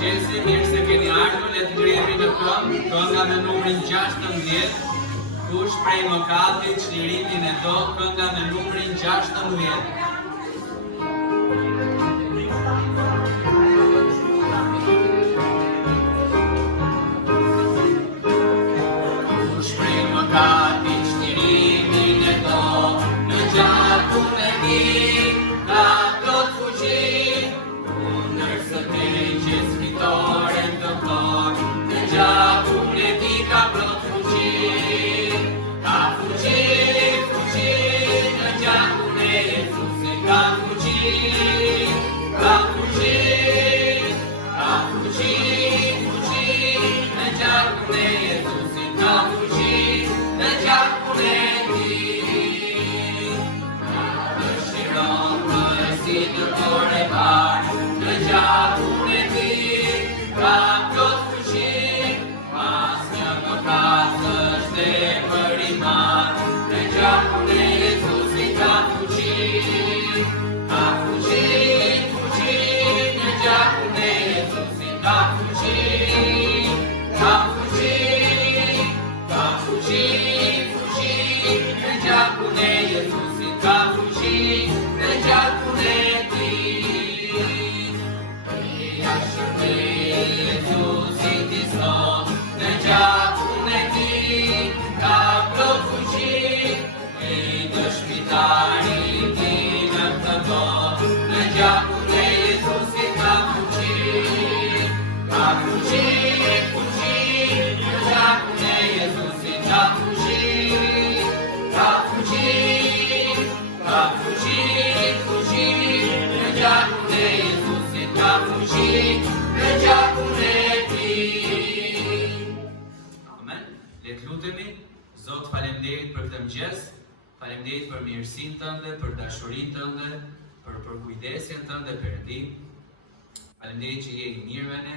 Mëngjesi, mirë se keni ardhur, le të ngrihemi në këngë, kënga me numrin 16. Kush prej mëkatit çlirimin e do, kënga me numrin 16. Kush prej mëkatit çlirimin e do, në gjakun e tij ka plot fuqi, kundër së keqes fitoren të plot, në gjakun e tij ka plot fuqi. Ka fuqi, fuqi, në gjakun e Jezusit ka fuqi. Ka fuqi, ka fuqi, fuqi, në gjakun e Jezusit ka fuqi, në gjakun e tij. Ka dëshiron si dërgor e parë, në gjakun e tij ka plot fuqi, asnjë mëkat s'është e përimar, në gjakun e Jezusit ka fuqi. Ka fuqi, fuqi, në gjakun e Jezusit ka fuqi. Ka fuqi, ka fuqi, fuqi, në gjakun e Jezusit ka fuqi, në gjakun e tij. Ja shërbej Jezusit i sot, në gjakun e tij ka plot fuqi, i dëshmitari ti në këtë botë, në gjakun e Jezusit ka fuqi. Ka fuqi, fuqi, në gjakun e Jezusit ka fuqi. Ka fuqi, ka fuqi, fuqi, në gjakun e Jezusit ka fuqi, në gjakun e tij. Amen. Le të lutemi. Zot, faleminderit për këtë mëngjes. Faleminderit për mirësinë tënde, për dashurinë tënde, për kujdesjen tënde, Perëndi. Faleminderit që je i mirë me ne.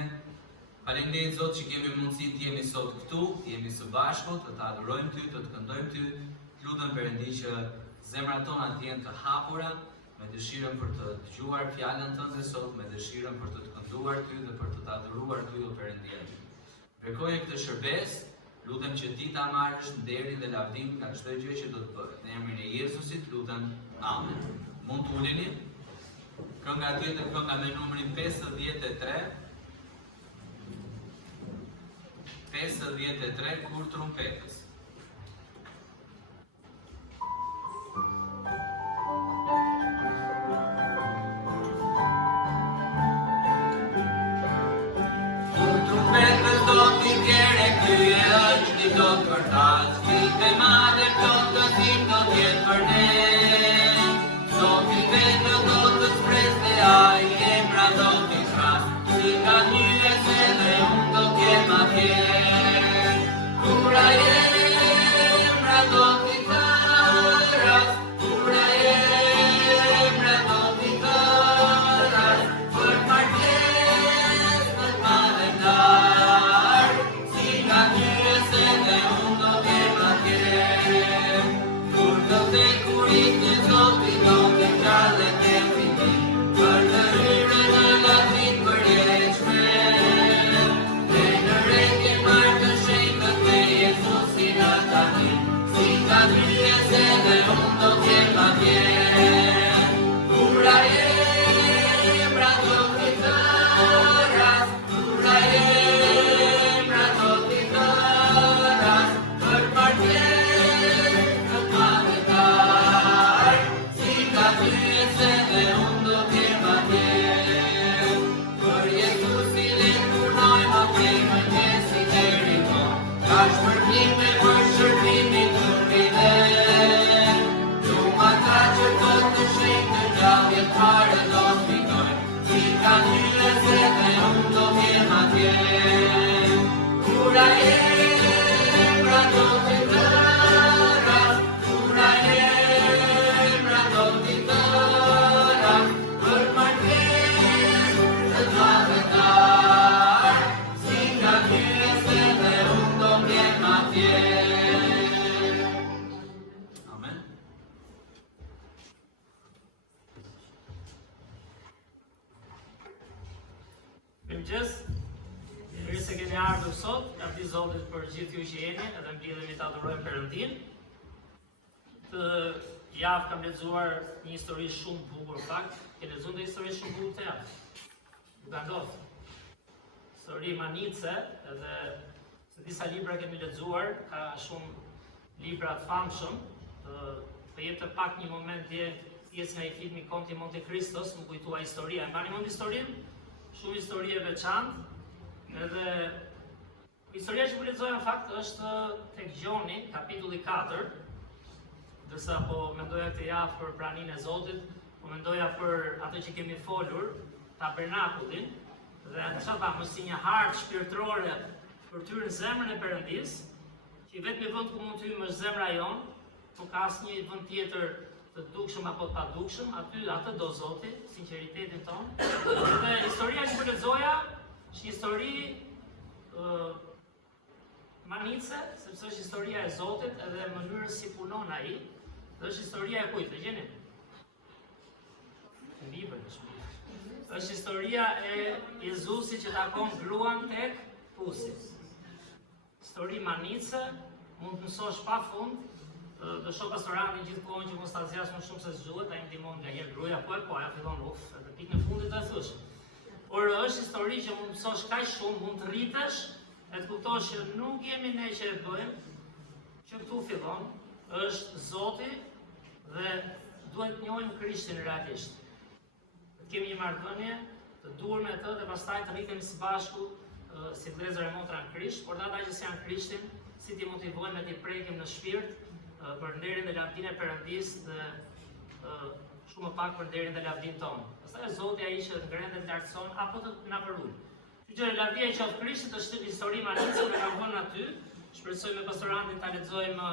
Faleminderit Zot që kemi mundësi të jemi sot këtu, të jemi së bashku, të të adhurojmë ty, të të këndojmë ty. Të lutem Perëndi që zemrat tona të jenë të hapura, me dëshirën për të dëgjuar fjalën tënde sot, me dëshirën për të të kënduar ty dhe për të të adhuruar ty, o Perëndi. Bekoje këtë shërbes. Lutem që ti ta marrësh nderin dhe lavdin nga çdo gjë që do të bëhet. Në emrin e Jezusit lutem. Amen. Mund të uleni. Kënga tjetër, kënga me numrin 53. 53 kur trumpetës. Do të vërtat, fite madhe plot të tim do t'jetë për ne. Do t'i vetë do të spres dhe ai emra do t'i shras, si ka njëse dhe unë do t'jem atje. Kura emra do t'i thëras, kura emra do t'i thëras, për martes në t'madhe ndarë, si ka njëse dhe unë do t'jem atje. Kur do t'e kurit një zot, i do t'e gjallë e t'jem Mirëmëngjes. Mirë se keni ardhur sot. Lavdi Zotit për gjithë ju që jeni, edhe mblidhemi të adhurojmë Perëndin. Të javë kam lexuar një histori shumë të bukur, fakt. Ke lexuar një histori shumë bukur të javë. Ka ndodhur. Histori manice, edhe se disa libra kemi lexuar, ka shumë libra të famshëm. Të jep të pak një moment pjesë nga i filmi Konti Monte Cristos, më kujtua historia. E mbani mend historinë? Shumë histori e veçantë. Edhe historia që po lexoj në fakt është tek Gjoni, kapitulli 4. Dërsa po mendoja këtë javë për praninë e Zotit, po mendoja për atë që kemi folur, tabernakullin, dhe çfarë thamë, si një hartë shpirtërore për tyrë në zemrën e Perëndis, që vetëm vend ku mund të hyjmë është zemra jonë, nuk ka asnjë vend tjetër të dukshëm apo të padukshëm, atë do Zoti, sinqeritetin tonë. Dhe historia që po lexoja është histori manice, sepse është historia e Zotit edhe mënyrës si punon ai, dhe është historia e kujt, e gjeni? Libër është. Është historia e Jezusit që takon gruan tek pusi. Histori manice, mund të mësosh pafund. Do shoh pastoratin gjithkohon që mos ta zgjas më shumë se zgjuhet, ai ndihmon nga një gruaja, po ja fillon edhe pikë në fundit ta thosh. Por është histori që mund të mësosh kaq shumë, mund të rritesh, e të kuptosh që nuk jemi ne që e bëjmë, që këtu fillon, është Zoti dhe duhet të njohim Krishtin realisht. Të kemi një marrëdhënie, të duhur me të dhe pastaj të rritemi së bashku si vëllezër e motra në Krisht, por ata që janë Krishtin, si ti motivojmë dhe ti prekim në shpirt për nderin dhe lavdinë e Perëndis dhe shumë më pak për nderin dhe lavdinë tonë. Pastaj Zoti ai që ngren dhe lartëson apo të na përul. Që lavdia e qoftë Krishtit është histori manice që kam vënë aty. Shpresoj me pastorantin ta lexojmë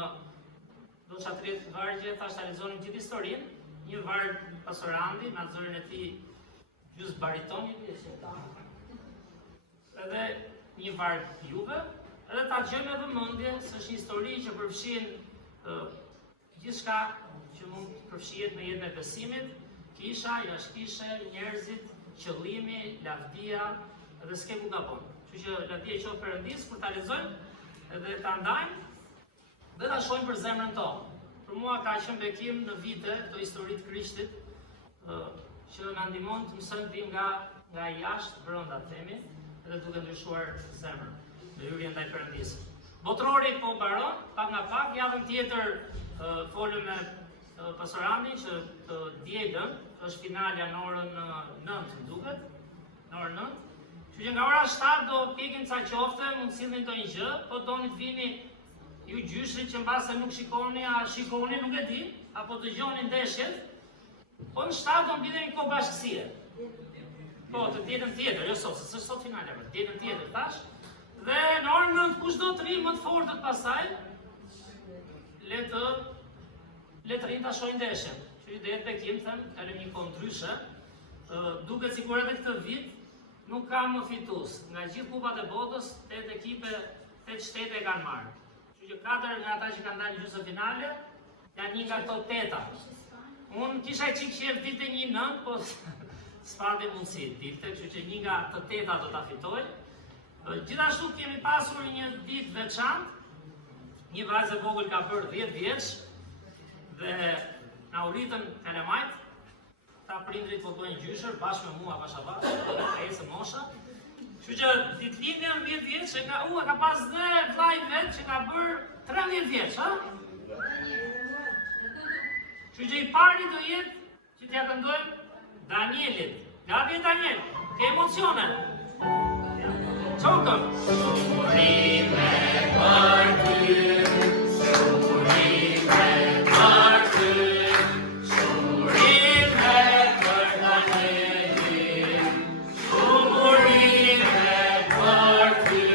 do të 30 vargje, thash ta lexonim gjithë historinë. Një varg pastoranti me nxorën e tij gjys baritoni edhe një varg juve, edhe ta gjejmë me vëmendje se është histori që përfshin gjithçka që mund të përfshihet me jetën e besimit, kisha, jashtëkishe, njerëzit, qëllimi, lavdia dhe s'ke ku gabon. Kështu që lavdia i qoftë Perëndis kur ta lexojmë edhe ta ndajmë dhe ta shohim për zemrën tonë. Për mua ka qenë bekim në vite këto histori të Krishtit që na ndihmon të mësojmë të vim nga jashtë brenda themi dhe duke ndryshuar zemrën në hyrje ndaj Perëndis. Botrori po mbaron, pak nga pak, javën tjetër folëm me pastorantin që të dielën, është finalja në orën 9, më duket, në orën 9. Kështu që nga ora 7 do pikim ca qofte, mund sillni ndonjë gjë, po doni të vini ju gjyshrit që mbase nuk shikoni, a shikoni nuk e di, apo dëgjoni ndeshjet, po në 7 do mbledhemi kohë bashkësie. Po, të ditën tjetër, jo sot, se sot finalja, për ditën tjetër tash. Dhe në orën 9 kush do të rrinë më të fortët pasaj, le të rrinë ta shohin ndeshjen. Që do jetë bekim, them, kalojmë një kohë ndryshe. Duket sikur edhe këtë vit nuk ka më fitues. Nga gjithë kupat e botës, 8 ekipe, 8 shtete kanë marrë. Kështu që 4 nga ata që kanë dalë në gjysmë finale janë një nga këto 8-ta. Unë kisha qikë që dilte një 9, po s'pati mundësi dilte, kështu që një nga të 8-ta do ta fitoj. Gjithashtu kemi pasur një ditë veçantë. Një vajzë e vogël ka bërë 10 vjeç dhe na u ritën kalamajt. Ta prindrit po bëjnë gjyshër bashkë me mua bashkë, ka ecë mosha. Kështu që ditëlindjen 10 vjeç e ka pas dhe vllai vet që ka bërë 13 vjeç, ha? Kështu që i pari do jetë që t'ja këndojmë Danielit. Gati Daniel, ke emocione? Çokëm. Surime për ty, surime për ty, surime për Danielin, surime për ty.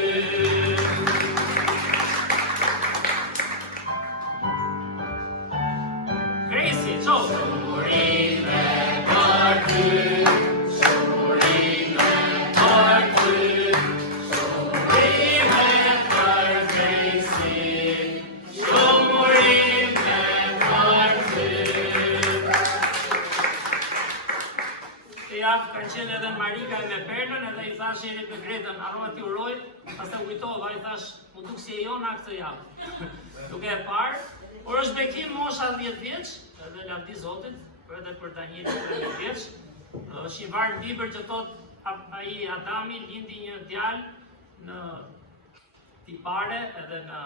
Gracie, çokëm. Surime për ty. Surime për ty. Surime për Gracie. këtë javë ka qenë edhe Marika e me Perlën, edhe i thash jeni për Gretën, harrova t'i uroj, pastaj u kujtova, i thash, u duk si e jona këtë javë. Duke e parë, por është bekim mosha 10 vjeç, edhe lavdi Zotit, edhe për Danielin 13 vjeç. Është i varë në libër që thot ai Adami lindi një djalë në tipare edhe në,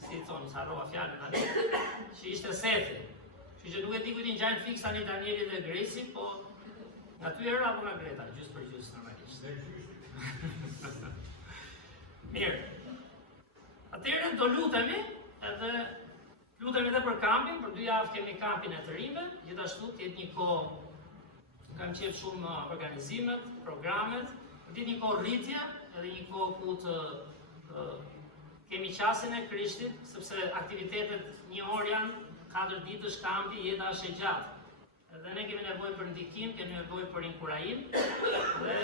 si thonë, harrova fjalën atë, që ishte Sethi. Kështu që nuk e di ku ti ngjajnë fiks tani Danieli dhe Gresi, po nga ty era apo nga Greta, gjysë për gjysë normalisht. Mirë. Atëherë do lutemi edhe për kampin, për 2 javë kemi kampin e të rinjve, gjithashtu të jetë një kohë, kam qef shumë organizimet, programet, të jetë një kohë rritje, edhe një kohë ku të kemi qasin e Krishtit, sepse aktivitetet 1 orë janë, 4 ditësh kampi, jeta është e gjatë. Edhe ne kemi nevojë për ndikim, kemi nevojë për inkurajim, dhe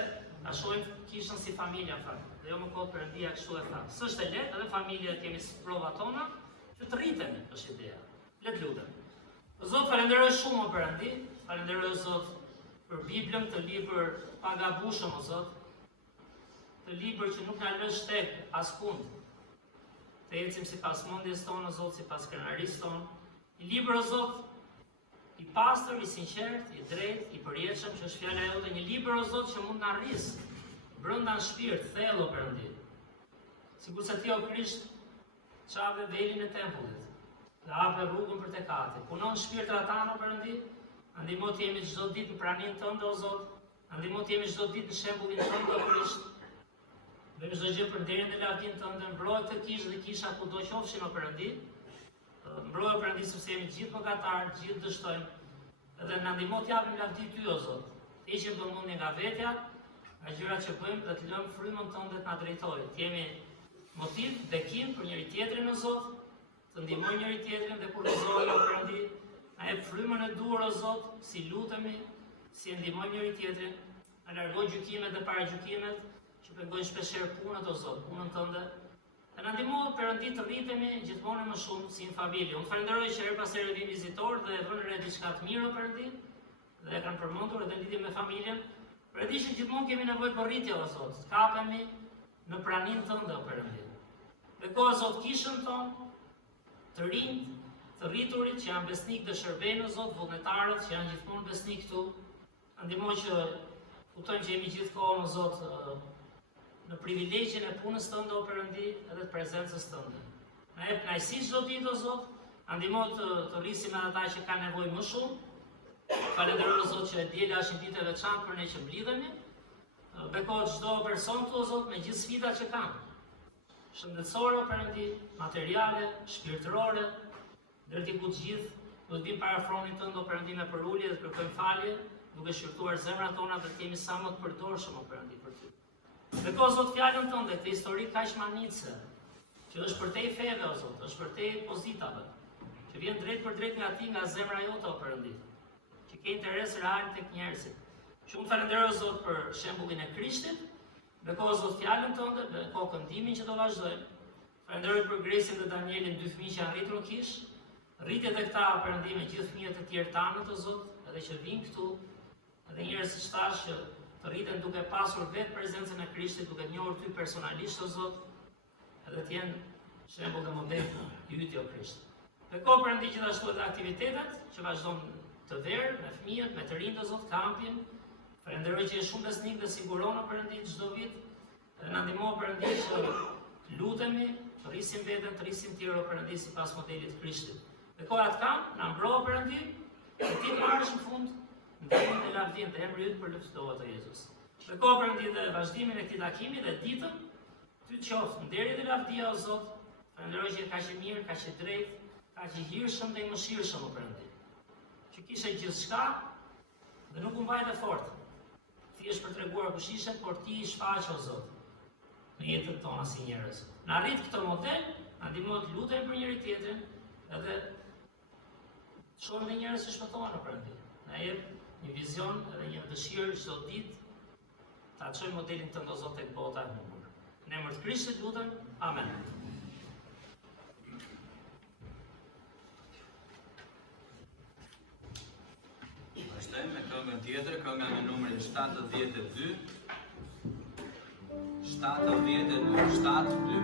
ta shohim kishën si familja në fakt. Dhe jo më kohë Perëndia kështu e tha. S'është e lehtë, edhe familjet kemi prova tona, që të rritemi, është ideja. Le të lutemi. Zot, falenderoj shumë o Perëndi, falenderoj Zot për Biblën, të libër pagabushëm o Zot, të libër që nuk na lë shtek askund. Të ecim sipas mendjes tonë, Zot, sipas krenarisë tonë. Një libër o Zot, i pastër, i sinqert, i drejt, i përjetshëm, që është fjala jote, një libër o Zot që mund na rris brenda në shpirt, thellë o Perëndi. Sigurisht ti o Krisht çave velin e tempullit, dhe hape rrugën për tekati. Punon shpirtrat tanë o Perëndi, ndihmo të jemi çdo ditë në praninë tënde o Zot, ndihmo të jemi çdo ditë në shembullin tënd o Krisht. Dhe çdo gjë për nderin dhe lavdin tënde, mbroj këtë kishë dhe kisha kudo qofshin o Perëndi. Mbroj o Perëndi sepse jemi gjithë mëkatarë, gjithë dështojmë, edhe na ndihmo të japim lavdi ty o Zot. Të heqim vëmendjen nga vetja, nga gjërat që bëjmë dhe të lëmë frymën tënde të na drejtojë. Të jemi motiv, bekim për njëri tjetrin o Zot, të ndihmojmë njëri tjetrin dhe kur gëzohemi o Perëndi, na jep frymën e duhur o Zot, si lutemi, si e ndihmojmë njëri tjetrin, na largoj gjykimet dhe paragjykimet që pengojnë shpeshherë punët o Zot, punën tënde. Dhe na ndihmo Perëndi të rritemi gjithmonë më shumë si një familje. Unë falenderoj që her pas here vin vizitor dhe vënë re diçka të mirë o Perëndi, dhe e kanë përmendur edhe lidhje me familjen. Por e di që gjithmonë kemi nevojë për rritje o Zot, të kapemi në praninë tënde o Perëndi. Dhe ko o Zot kishën tonë, të rinjt, të rriturit që janë besnik dhe shërbejnë o Zot, vullnetarët që janë gjithmonë besnik këtu. Ndihmo që kuptojmë që jemi gjithkohë o Zot në privilegjin e punës tënde o Perëndi edhe të prezencës tënde. Na jep kënaqësi çdo ditë o Zot, ndihmo të rrisim edhe ata që kanë nevojë më shumë. Falenderoj o Zot që diela është një ditë e veçantë për ne që mblidhemi. Beko çdo person këtu o Zot me gjithë sfidat që kanë. Shëndetësore o Perëndi, materiale, shpirtërore, deri ku të gjithë do të vim para fronit tënd o Perëndi me përulje dhe kërkojmë falje, duke shqyrtuar zemrat tona dhe të jemi sa më të përdorshëm o Perëndi për ty. Dhe ko Zot fjalën tënde, këtë histori kaq manitse, që është për te i feve o Zot, është për te i pozitave, që vjen drejt për drejt nga ti, nga zemra jote o Perëndi, që ke interes real tek njerëzit. Që unë falenderoj o Zot për shembullin e Krishtit, dhe ko Zot fjalën tënde, dhe ko këndimin që do vazhdojmë. Falenderoj për Gresin dhe Danielin, 2 fëmijë që janë rritur në kish, rritje dhe këta o Perëndi me gjithë fëmijët e tjerë tanët o Zot, edhe që vinë këtu, edhe njerëz që thash që të rriten duke pasur vetë prezencën e Krishtit, duke njohur ty personalisht o Zot, edhe të jenë shembull dhe model i yt o Krisht. Dhe ko Perëndi gjithashtu edhe aktivitetet që vazhdon të verë me fëmijët, me të rinjt o Zot, kampin. Falenderoj që je shumë besnik dhe siguron o Perëndi çdo vit. Dhe na ndihmo Perëndi që lutemi, të rrisim veten, të rrisim tjerë o Perëndi sipas modelit të Krishtit. Dhe ko atë kam, na mbro Perëndi, dhe ti marrësh në fund ndihmën e lavdin dhe emri yt për luftohet o Jezus. Dhe ko Perëndi dhe vazhdimin e këtij takimi dhe ditën, ty qoftë nderi dhe lavdia o Zot. Falenderoj që je kaq i mirë, kaq i drejtë, kaq i hirshëm dhe i mëshirshëm o Perëndi. Që kishe gjithçka dhe nuk u mbajte fort. Ti je për treguar kush ishe, por ti i shfaq o Zot në jetën tona si njerëz. Na rrit këtë model, na ndihmo të lutemi për njëri tjetrin, edhe shohim dhe njerëz që shpëtohen o Perëndi. Na jep një vizion edhe një dëshirë çdo ditë ta çojmë modelin tënd o Zot tek bota e humbur. Në emër të Krishtit lutem. Amen. Është vazhdojmë me këngën tjetër, kënga me numrin 72. 72.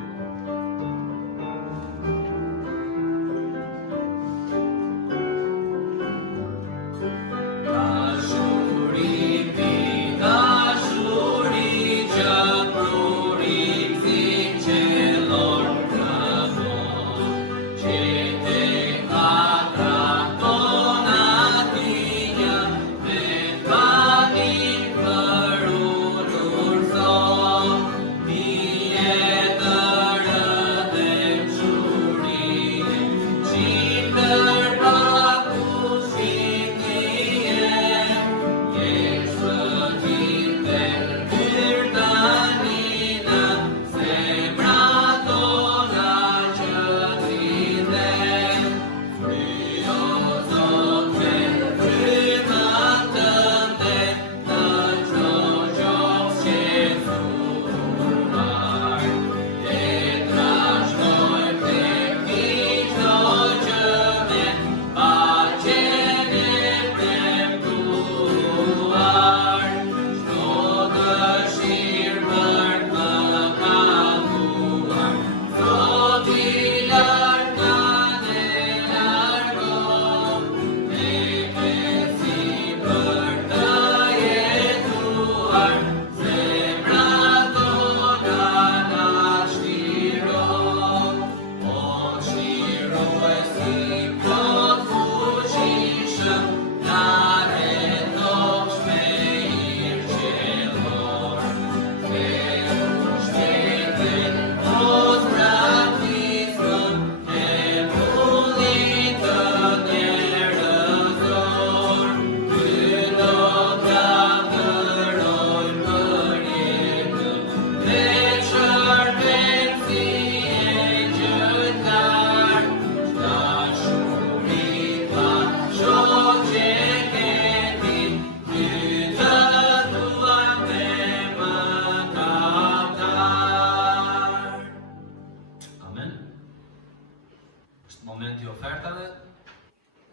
Momenti ofertave,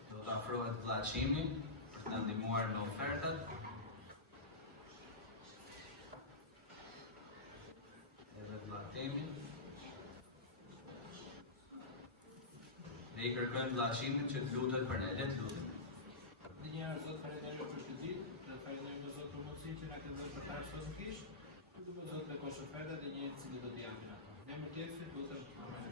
do të afrohet vllaqimi për të na ndihmuar në ofertat. Edhe vllaqimi. Ne I kërkojmë vllaqimin që të lutet për ne, le të lutem. Dhe njëherë Zot falenderoj për këtë ditë, dhe falenderoj Zot për mundësinë që na ke dhënë për ta shpëtuar kish. Lutem Zot të kosh oferta dhe njerëzit që do të japin ato. Ne më tjetër lutem. Amen.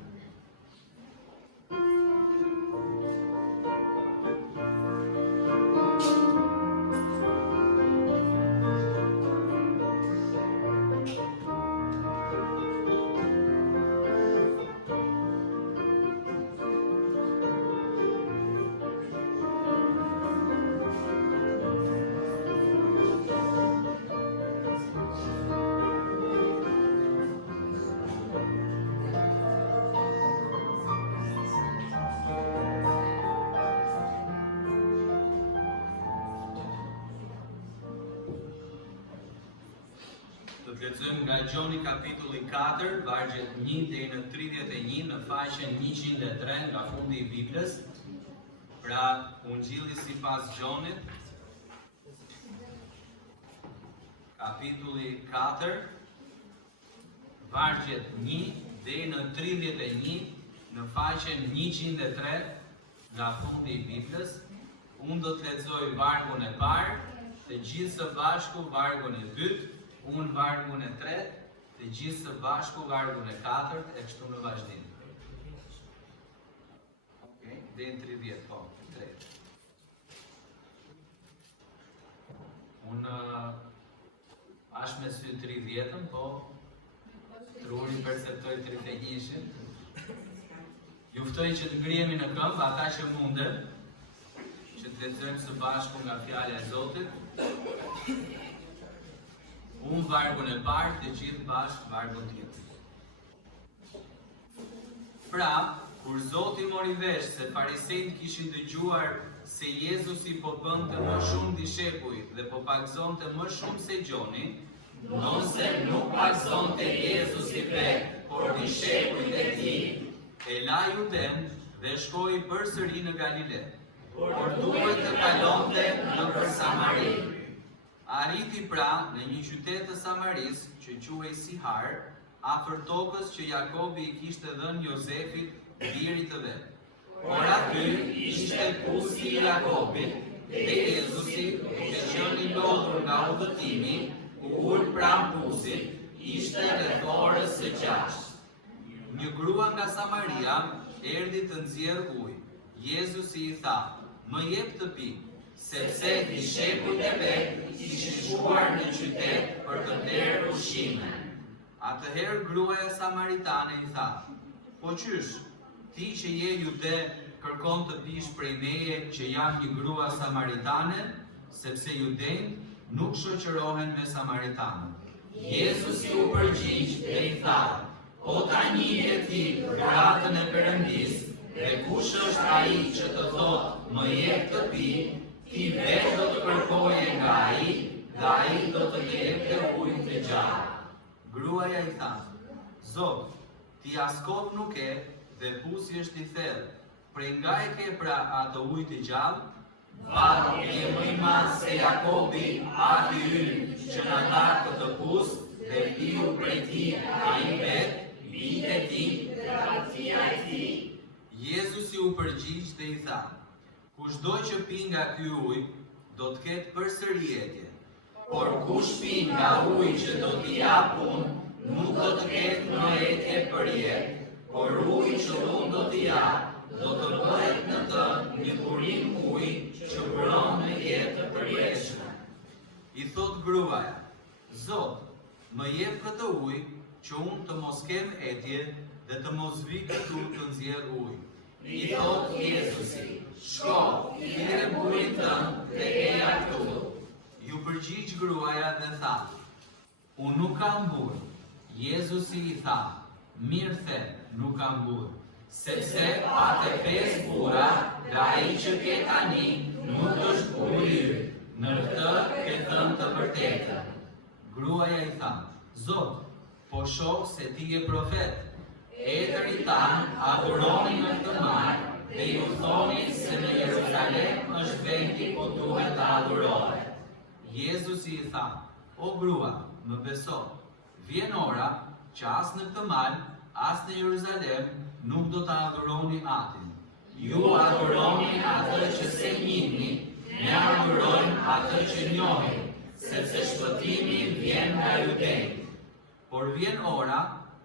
Do të lexojmë nga Gjoni kapitulli 4, vargjet 1 deri në 31 në faqen 103 nga fundi I Biblës. Pra, Ungjilli sipas Gjonit, kapitulli 4, vargjet 1 deri në 31 në faqen 103 nga fundi I Biblës. Unë do të lexoj vargun e parë, të gjithë së bashku vargun e dytë, unë vargun e tretë, të gjithë së bashku vargun e katërt, e kështu në vazhdim. Okej, deri në 30, po, tretë. Unë ash me sy 30-ën, po truri perceptoj 31-shin. Ju ftoj që të ngrihemi në këmbë ata që munden, që të lexojmë së bashku nga fjala e Zotit. Unë vargun e parë, të gjithë bashkë vargun tjetër. Pra, kur Zoti mori vesh se farisejt kishin dëgjuar se Jezusi po bënte më shumë dishekuj dhe po pagëzonte më shumë se Gjoni, Nonse nuk pagëzonte Jezusi vetë, por dishekujt e tij, e la Juden dhe shkoi përsëri në Galile. por duhet të kalonte nëpër Samari. Arriti pra në një qytet të Samaris që quhej Sihar, afër tokës që Jakobi i kishte dhënë Jozefit, birit të vet. Por aty ishte pusi i Jakobit, dhe Jezusi, duke qenë i lodhur nga udhëtimi, u ul pranë pusit, ishte rreth orës së 6. Një grua nga Samaria erdhi të nxjerrë ujë. Jezusi i tha: "Më jep të pi", sepse dishepujt e vet ishin shkuar në qytet për të blerë ushqime. Atëherë gruaja samaritane i tha: "Po qysh, ti që je jude kërkon të pish prej meje që jam një grua samaritane, sepse judenjt nuk shoqërohen me samaritanët." Jezusi u përgjigj dhe i tha: "O tani e ti gratën e Perëndis, dhe kush është ai që të thotë, më jep të pi, ti vetë do të kërkoje nga ai, dhe ai do të jepte ujë të gjallë." Gruaja i tha: "Zot, ti as kohë nuk e, dhe pusi është i thellë. Prej nga e ke pra atë ujë të gjallë?" "Vaj, je më i madh se Jakobi, ati ynë, që na dha këtë pus, dhe piu prej tij ai vetë, bijtë e tij dhe bratësia e tij." Jezusi u përgjigj dhe i tha: "Kushdo që pi nga ky ujë, do të ketë përsëri jetje. Por kush pi nga uji që do t'i jap unë, nuk do të ketë më jetje për jetë, por uji që unë do t'i jap, do të bëhet në të një burim uji që bëron në jetë të përjetshme." I thot gruaja: "Zot, më jep këtë ujë që unë të mos kem etje dhe të mos vi këtu të nxjerr ujë." I thot Jezusi: "Shko, hire burin tënd dhe eja këtu." Ju përgjigj gruaja dhe tha: "Unë nuk kam burr." Jezusi i tha: "Mirë the, nuk kam burr, sepse patë 5 burra, dhe ai që ke tani nuk është burri yt. Në këtë ke thënë të vërtetën." Gruaja i tha: "Zot, po shoh se ti je profet. Etërit tanë adhuronin në këtë mar, dhe ju thonin se në Jeruzalem është vendi ku duhet të adhurohet." Jezusi i tha: "O grua, më beso, vjen ora që as në këtë mal, as në Jeruzalem nuk do të adhuroni Atin. Ju adhuroni atë që se njihni, ne adhurojmë atë që njohim, sepse shpëtimi vjen nga judenjtë. Por vjen ora,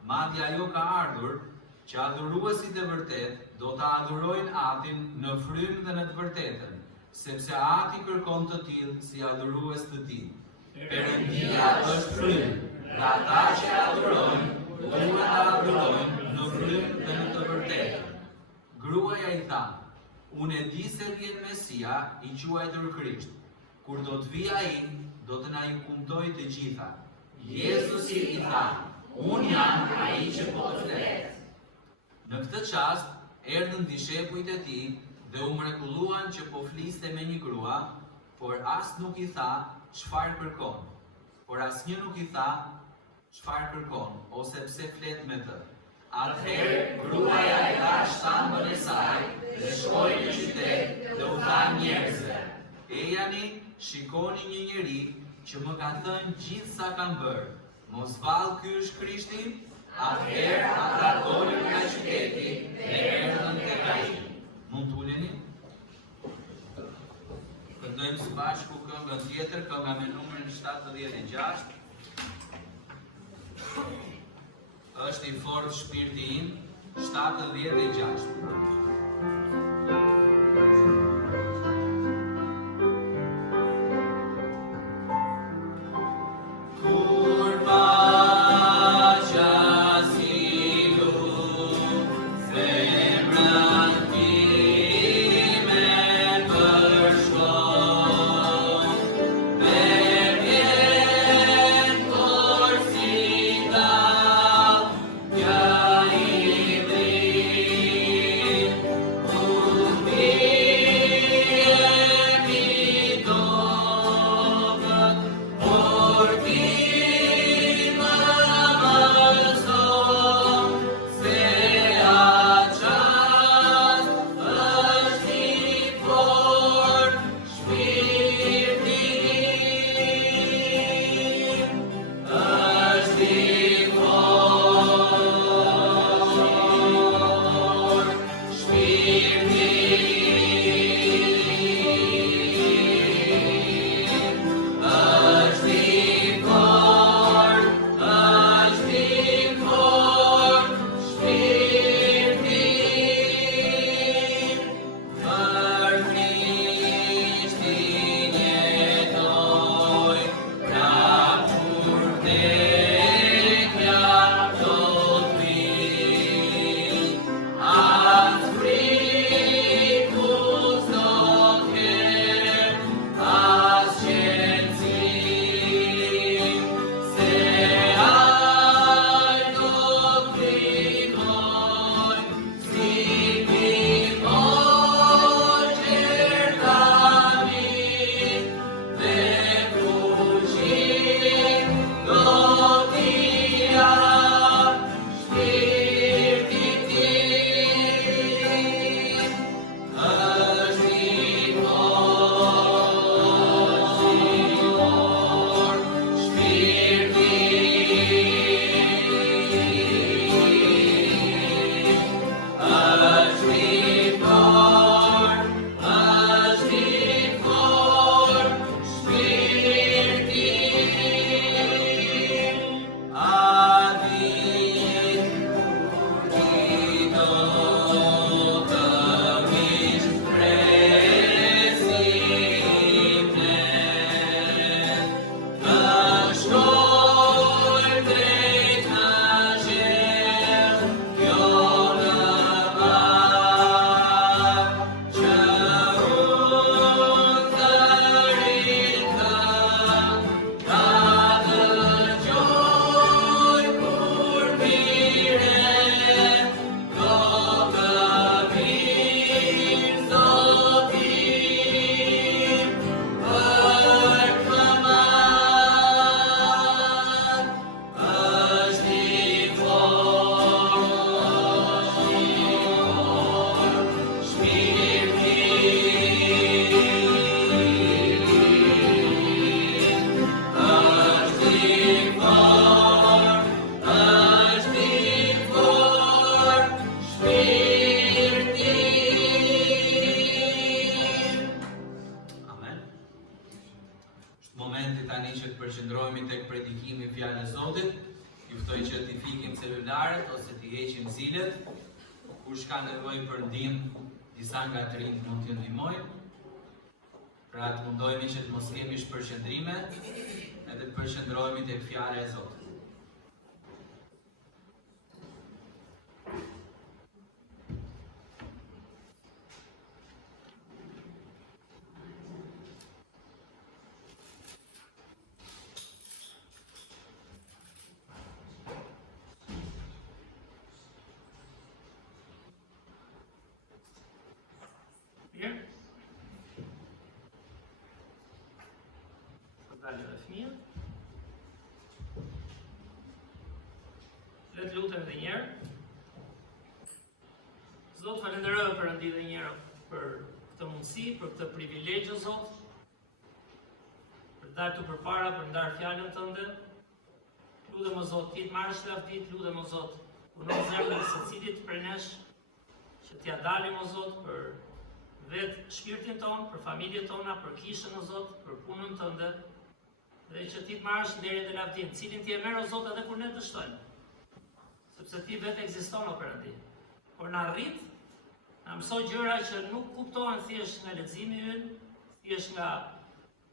madje ajo ka ardhur, që adhuruesit e vërtet do të adhurojnë Atin në frymë dhe në të vërtetën, sepse Ati kërkon të tillë si adhurues të tij. Perëndia është frymë, dhe ata që adhurojnë duhet të adhurojnë në frymë dhe në të vërtetën." Gruaja i tha: "Unë e di se vjen Mesia, i quajtur Krisht. Kur do të vijë ai, do të na inkumtoj të gjitha." Jezusi i tha: "Unë jam ai që po të flet." Në këtë çast erdhën dishepujt e tij dhe u mrekulluan që po fliste me një grua, por as nuk i tha çfarë kërkon. Por asnjë nuk i tha çfarë kërkon ose pse flet me të. Atëherë gruaja e dha shtambën e saj dhe shkoi në qytet dhe u tha njerëzve: "Ejani, shikoni një njeri që më ka thënë gjithë sa kam bërë. Mos vallë ky është Krishti?" Atëherë ata dolën nga qyteti dhe erdhën tek ai. Mund të uleni? Këndojmë së bashku këngën tjetër, kënga me numrin 76. Është i fortë shpirti im, 76. Oh ndrojmë tek predikimi i fjalës së Zotit. Ju ftoj që t'i fikim celularet ose t'i heqim zilet. Kush ka nevojë për ndihmë, disa nga të rinjt mund t'ju ndihmojnë. Pra të mundohemi që të mos kemi shpërqendrime, edhe të përqendrohemi tek fjala e Zotit. Dalë dhe fëmijët. Le të lutem edhe një herë. Zot, falenderoj Perëndi edhe një herë për këtë mundësi, për këtë privilegj, Zot. Për të dalë tu përpara, për ndar fjalën tënde. Lutem o Zot, ti të marrësh lavdit, lutem o Zot, punon zemrën e secilit prej nesh, që t'ja dalim o Zot për vetë shpirtin ton, për familjet tona, për kishën o Zot, për punën tënde. Dhe që ti të marrësh nderin dhe lavdin, cilin ti e merr o Zot edhe kur ne dështojmë. Sepse ti vetë ekziston o Perëndi. Por na rrit, na mëso gjëra që nuk kuptohen thjesht nga leximi ynë, thjesht nga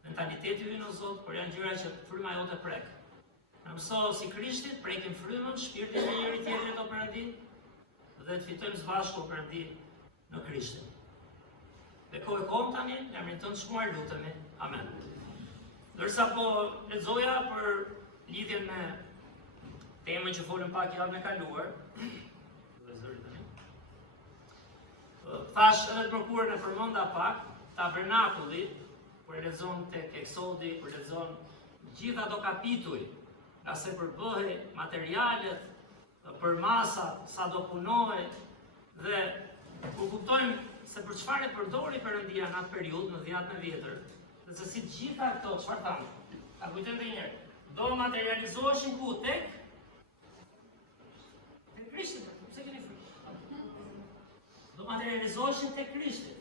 mentaliteti ynë o Zot, por janë gjëra që fryma jote prek. Na mëso si Krishtit, prekim frymën, shpirtin e njëri tjetrit o Perëndi, dhe të fitojmë së bashku o Perëndi në Krishtin. Dhe kohë e kohë tani, në emrin tënd shmuar lutemi. Amen. Dërsa po lexoja për lidhjen me temën që folëm pak javën e kaluar, thash edhe të prokurën e përmenda pak, tabernakulli, kur e lexon tek Eksodi, kur lexon gjithë ato kapituj, nga se përbëhej materialet, për masat, sa do punohej, dhe kur kuptojmë se për çfarë e përdori Perëndia në atë periudhë, në 10 vjetër, dhe se si gjitha këto, çfarë thamë? A kujtojmë edhe një herë, do materializoheshin ku tek Krishti, pse keni frikë? Do materializoheshin tek Krishti.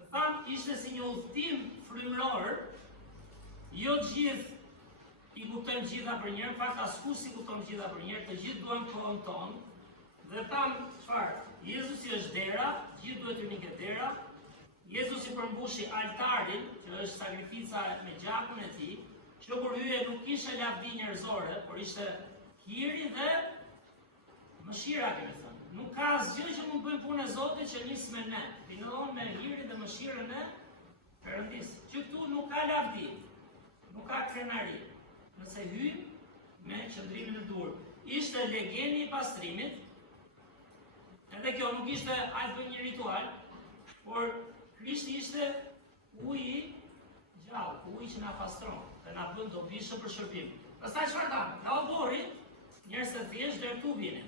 Dhe thamë, ishte si një udhtim frymëror, jo gjithë i kuptojnë gjitha për njerë, në fakt askush si kuptojnë gjitha për njerë, të gjithë duan kohën tonë, dhe thamë, çfarë? Jezusi është dera, gjithë duhet të niket dera. Jezusi përmbushi altarin, që është sakrifica me gjakun e tij, që kur hyje nuk ishte lavdi njerëzore, por ishte hiri dhe mëshira, kemi thënë. Nuk ka asgjë që mund bëjmë punë e Zotit që nis me ne. Vinohen me hirin dhe mëshirën e Perëndis. Që këtu nuk ka lavdi, nuk ka krenari. Nëse hyjmë me qëndrimin e dur. Ishte legjeni i pastrimit, edhe kjo nuk ishte as bëj një ritual, por Krishti ishte uji gjallë, uji që na pastron, dhe na bën dobishëm për shërbim. Pastaj çfarë thamë? Nga obori, njerëz të thjeshtë deri këtu vinin.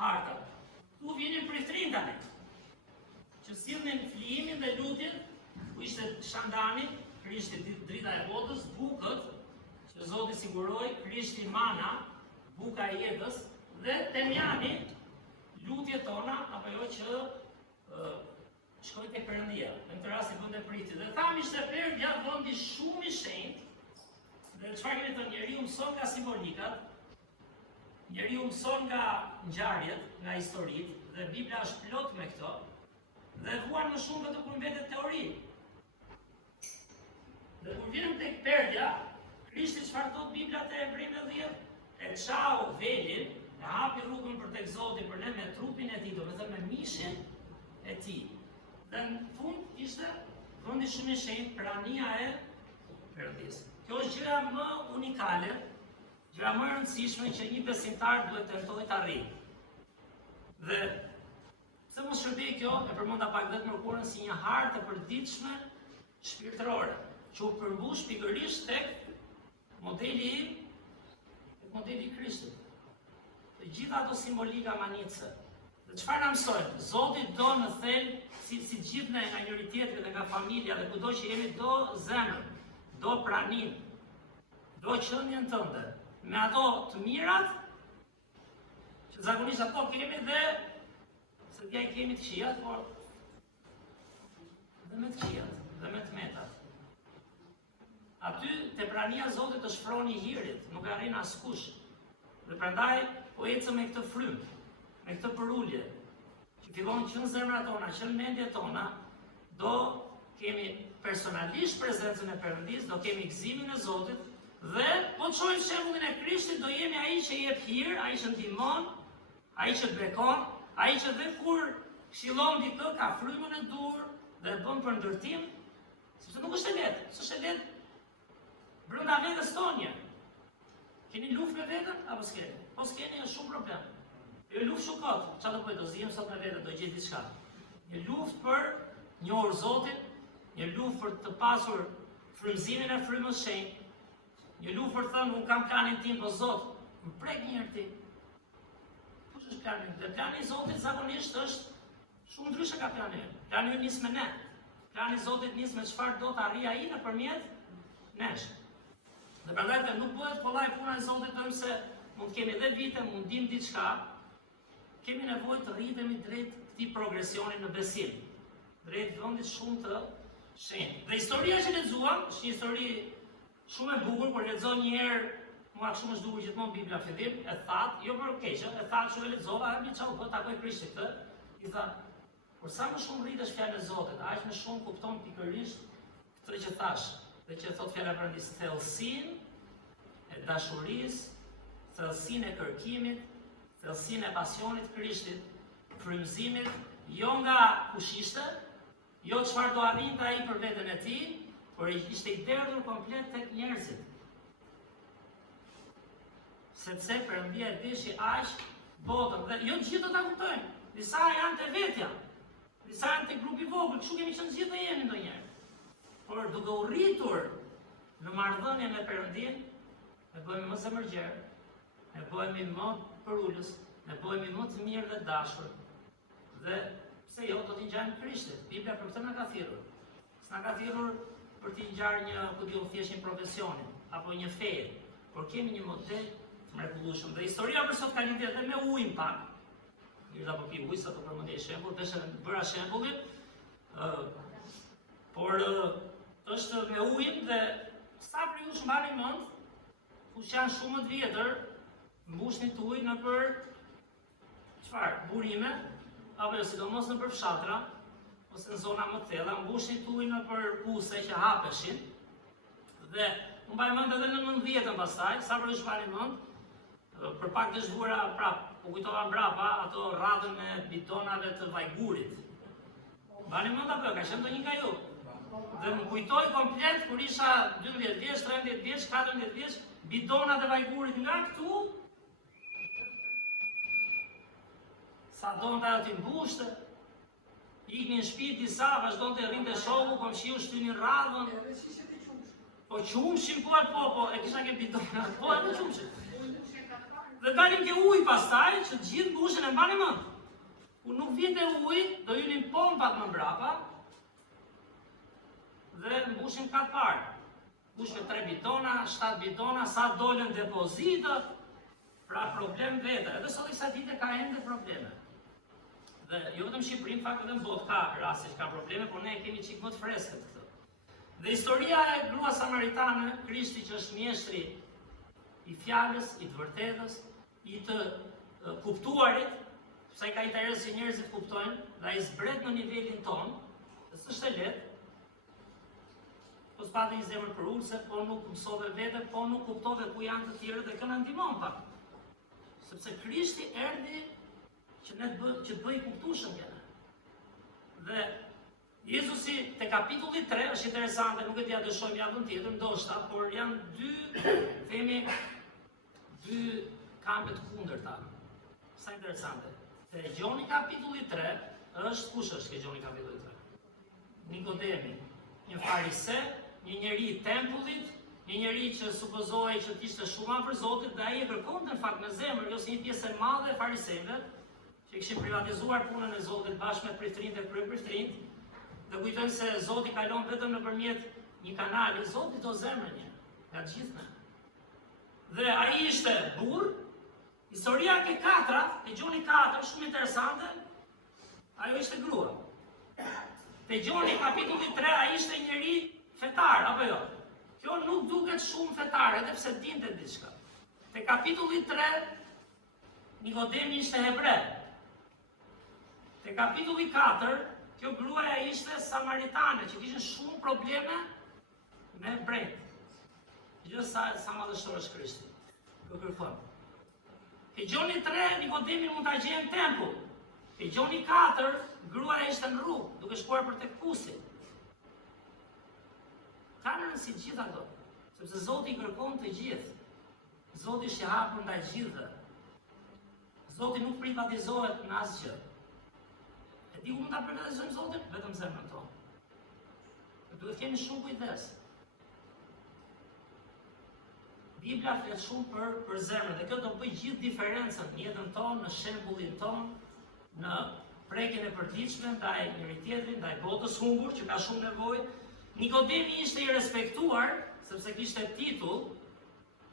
Harta. Këtu vinin priftrindani, që sillnin flijimin dhe lutjen, ku ishte shandani, Krishti drita e botës, bukët, që Zoti siguroi, Krishti mana, buka e jetës, dhe temjani, lutjet tona, apo jo që shkoj tek Perëndia, në këtë rast i bënte priti. Dhe thamë ishte Perëndia vendi shumë i shenjtë, dhe çfarë kemi thënë, njeriu mëson nga simbolikat, njeriu mëson nga ngjarjet, nga historitë, dhe Bibla është plot me këto, dhe vuan më shumë vetë kur mbetet teori. Dhe kur vjen tek Perëndia, Krishti çfarë thot Bibla te Hebrejve 10? E çau velin, e hapi rrugën për tek Zoti për ne me trupin e tij, domethënë me mishin e tij. Dhe në fund ishte vendi shumë i shenjtë, prania e Perëndisë. Kjo është gjëra më unikale, gjëra më e rëndësishme që një besimtar duhet të tentojë të arrijë. Dhe pse mos shërbej kjo, e përmenda pak vetë më kurrën si një hartë e përditshme shpirtërore, që u përmbush pikërisht tek modeli i Krishtit. Të gjitha ato simbolika manice. Dhe çfarë na mësojnë? Zoti do në thelb, si gjithë ne nga njëri tjetri dhe nga familja dhe kudo që jemi, do zemrën, do pranin, do qëndjen tënde. Me ato të mirat, që zakonisht ato kemi dhe, se t'ja i kemi të këqijat, por dhe me të këqijat, dhe me të metat. Aty te prania e Zotit është froni i hirit, nuk arrin askush. Dhe prandaj po ecëm me këtë frymë, me këtë përulje, që fillon që në zemrat tona, që në mendjet tona, do kemi personalisht prezencën e Perëndis, do kemi gëzimin e Zotit, dhe po të shohim shembullin e Krishtit, do jemi ai që jep hir, ai që ndihmon, ai që bekon, ai që dhe kur këshillon dikë ka frymën e dur dhe e bën për ndërtim, sepse nuk është e lehtë, s'është e lehtë brenda vetes tonë. Keni luftë me veten apo s'keni? Po s'keni, është shumë problem. Jo luftë shumë kot, çfarë do bëj, do zihem sot me veten, do gjej diçka. Një luftë për njohur Zotin, një luftë për të pasur frymëzimin e frymës shenjtë, një luftë për të thënë unë kam planin tim, po Zot, më prek një herë ti. Kush është plani? Dhe plani i Zotit zakonisht është shumë ndryshe ka plani. Plani nis me ne. Plani i Zotit nis me çfarë do të arrijë ai nëpërmjet nesh. Dhe prandaj nuk bëhet kollaj puna e Zotit, vetëm se mund të kemi edhe vite, mund dim diçka, kemi nevojë të rritemi drejt këtij progresioni në besim, drejt vendit shumë të shenjtë. Dhe historia që lexuam është një histori shumë e bukur, kur lexon një herë, mua shumë është dukur gjithmonë Bibla fillim, e thatë, jo për keqë, e thatë që e lexova, mi çau po takoj Krishtin këtë, i tha, por sa më shumë rritesh fjalën e Zotit, aq më shumë kupton pikërisht këtë që thash, dhe që thot fjala e Perëndis, thellësinë e dashurisë, thellësinë e kërkimit, thellësinë e pasionit të Krishtit, frymëzimit, jo nga kush ishte, jo çfarë do arrinte ai për veten e tij, por ishte i derdhur komplet tek njerëzit. Sepse Perëndia e dishi aq botën, dhe jo gjithë do ta kuptojnë. Disa janë te vetja, disa janë te grupi i vogël, kështu kemi qenë gjithë jemi ndonjëherë. Por duke u rritur në marrëdhënie me Perëndin, ne bëhemi më zemërgjer, ne bëhemi më përulës, ne bëhemi më të mirë dhe dashur. Dhe pse jo do t'i ngjajmë Krishtit. Bibla për këtë na ka thirrur. S'na ka thirrur për t'i ngjarë një, ku diu, thjesht një profesionin apo një feje, por kemi një model të mrekullueshëm. Dhe historia për sot ka lidhje edhe me ujin pak. Mirë apo pi ujë, sa të përmendej shembull, bëra shembullin, por është me ujin dhe sa për ju mbani mend, kush janë shumë të vjetër, mbushni të ujë nëpër çfarë? Burime, apo jo, sidomos nëpër fshatra, ose në zona më të thella, mbushni të ujë nëpër kuse që hapeshin, dhe më mbaj mend edhe në 90-ën pastaj, sa për ju mbani mend, për pak të zhvura prap, u kujtova mbrapa ato radhën e bidonave të vajgurit. Mbani mend apo jo, ka qenë ndonjë nga ju? Dhe më kujtoj komplet kur isha 12 vjeç, 13 vjeç, 14 vjeç, bidonat e vajgurit nga këtu, sa donte ajo t'i mbushte, iknin në shtëpi disa, vazhdonte rrinte shoku, komshiu shtynin radhën. Po qumshin po, e kisha ke bidonat, po edhe qumshin. Dhe dalin ke ujë pastaj, që të gjithë mbushin e mbani mend. Kur nuk vinte ujë, do hynin pompat më mbrapa dhe mbushin katë parë. Mbushme 3 bidona, 7 bidona, sa dolën depozitët, pra problem vete. Edhe sot i kësaj dite ka ende probleme. Dhe jo vetëm Shqipëri, në fakt edhe në botë ka raste që ka probleme, por ne kemi çik më të freskët këtë. Dhe historia e gruas samaritane, Krishti që është mjeshtri i fjalës, i të vërtetës, i të kuptuarit, sa i ka interes që njerëzit kuptojnë, dhe ai zbret në nivelin ton, dhe s'është e lehtë, po s'pati një zemër për ulse, po nuk mësove vete, po nuk kuptove ku janë të tjerë dhe këna ndihmon pak. Sepse Krishti erdhi që të bëj kuptueshëm kene. Dhe Jezusi te kapitulli 3 është interesante, nuk e dia të shohim javën tjetër, ndoshta, por janë dy kampe të kundërta. Sa interesante. Te Gjoni kapitulli 3 është kush është ke Gjoni kapitulli 3? Nikodemi, një farise, një njeri i tempullit, një njeri që supozohej që t'ishte shumë afër Zotit, dhe ai e kërkonte në fakt me zemër, jo si një pjesë e madhe e farisejve, që kishin privatizuar punën e Zotit bashkë me prifrinjtë e kryeprifrinjtë, dhe kujtojnë se Zoti kalon vetëm nëpërmjet një kanali, Zoti do zemrën një, nga të gjithë ne. Dhe ai ishte burr. Historia ke 4, te Gjoni 4, shumë interesante, ajo ishte grua. Te Gjoni kapitulli 3, ai ishte njeri fetar, apo jo? Kjo nuk duket shumë fetare, edhe pse dinte diçka. Te kapitulli 3, Nikodemi ishte hebre. Te kapitulli 4, kjo gruaja ishte samaritane, që kishin shumë probleme me hebrejt. Gjë sa madhështor është Krishti. Kjo kërkon. Te Gjoni 3, Nikodemi mund ta gjejë në tempull. Te Gjoni 4, gruaja ishte në rrugë, duke shkuar për tek pusi. Ka në rëndësi gjitha ato, sepse Zoti i kërkon të gjithë. Zoti është i hapur ndaj gjithëve. Zoti nuk privatizohet në asgjë. E di ku mund ta privatizojmë Zotin? Vetëm zemrën tonë. Duhet kemi shumë kujdes. Biblia flet shumë për zemrën, dhe kjo do bëj gjithë diferencën në jetën tonë, në shembullin tonë, në prekjen e përditshme ndaj njëri tjetrit, ndaj botës humbur që ka shumë nevojë. Nikodemi ishte i respektuar sepse kishte titull.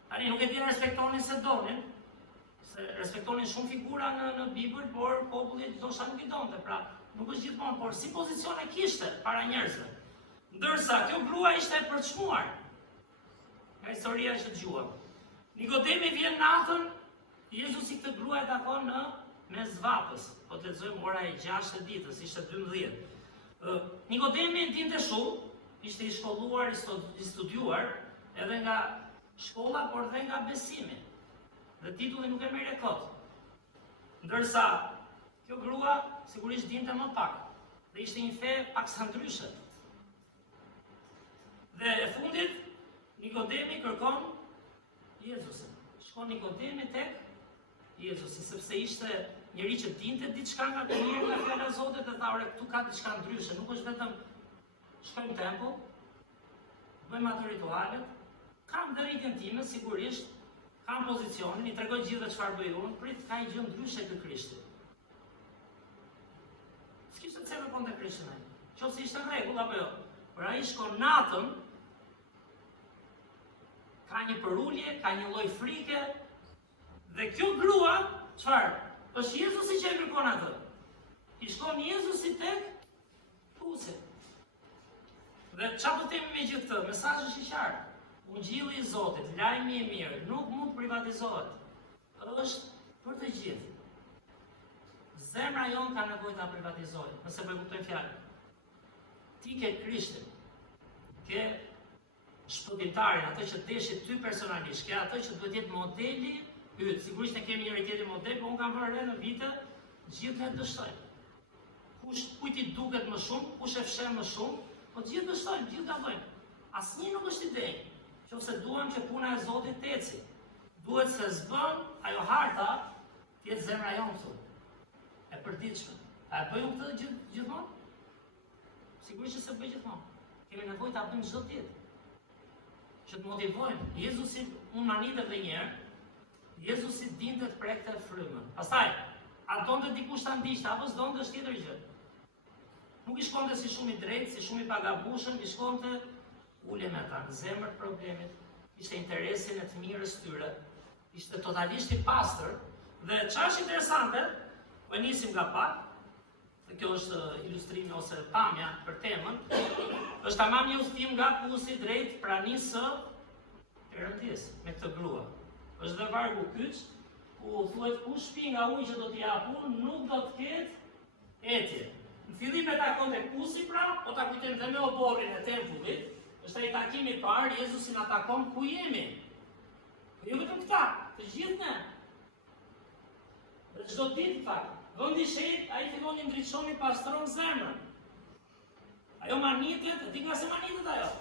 Tani nuk e di respektonin se donin, se respektonin shumë figura në Bibël, por populli ndoshta nuk i donte, pra nuk është gjithmonë, por si pozicion e kishte para njerëzve. Ndërsa kjo grua ishte e përçmuar. Nga historia që dëgjuam. Nikodemi vjen natën, Jezusi këtë grua e takon në mes vapës. Po të lexojmë ora e 6 e ditës, ishte 12. Nikodemi dinte shumë, ishte i shkolluar, i studiuar, edhe nga shkolla, por dhe nga besimi. Dhe titulli nuk e merre kot. Ndërsa kjo grua sigurisht dinte më pak, dhe ishte një fe paksa ndryshe. Dhe e fundit, Nikodemi kërkon Jezusin. Shkon Nikodemi tek Jezusi, sepse ishte njëri që dinte diçka nga fjala e Zotit dhe tha, ore, këtu ka diçka ndryshe, nuk është vetëm shkojmë në tempull, bëjmë ato ritualet, kam dëritjen time, sigurisht, kam pozicionin, i tregoj gjithë çfarë bëj unë, prit ka një gjë ndryshe ky Krishti. S'kishte pse me konte Krishtin ai. Qofse ishte në rregull apo jo. Por ai shkon natën, ka një përulje, ka një lloj frike, dhe kjo grua, çfarë? Është Jezusi që e kërkon atë. I shkon Jezusi tek pusi. Dhe çfarë po themi me gjithë këtë? Mesazhi është i qartë. Ungjilli i Zotit, lajmi i mirë, nuk mund privatizohet. Është për të gjithë. Zemra jonë ka nevojë ta privatizojë, nëse po e kuptojmë fjalën. Ti ke Krishtin, ke shpëtimtarin, atë që deshit ty personalisht, ke atë që duhet jetë modeli yt. Sigurisht ne kemi njëri tjetrin model, por unë kam vënë re në vite, gjithë ne dështojmë. Kujt i duket më shumë, kush e fshen më shumë, po gjithë dështojmë, gjithë gabojmë. Asnjë nuk është i denj. Qofse duam që puna e Zotit të eci, duhet se s'bën ajo harta të jetë zemra jonë këtu. E përditshme. A e bëjmë këtë gjithmonë? Sigurisht që se bëj gjithmonë. Kemi nevojë ta bëjmë çdo ditë. Që të motivojmë. Jezusi, unë manitet edhe një herë, Jezusi dinte të prekte frymën. Pastaj, a donte dikush ta ndiqte apo s'donte është tjetër gjë. Nuk i shkonte si shumë i drejtë, si shumë i pagabushëm, i shkonte ule me ata në zemër të problemit, ishte interesin e të mirës tyre, ishte totalisht i pastër, dhe çfarë është interesante, po e nisim nga pak, dhe kjo është ilustrimi ose pamja për temën, është tamam një udhtim nga pusi drejt pranisë së Perëndis me këtë grua. Është dhe vargu kyç, ku thuhet ku shpi nga ujë që do t'i jap unë, nuk do të ketë etje. Në fillim e takon tek pusi pra, po ta kujtojmë dhe me oborrin e tempullit, është ai takimi i parë, Jezusi na takon ku jemi. Po jo vetëm këta, të gjithë ne. Dhe çdo ditë fakt, vendi shet, ai fillon të ndriçoni pastron zemrën. Ajo manitet, e di nga se manitet ajo.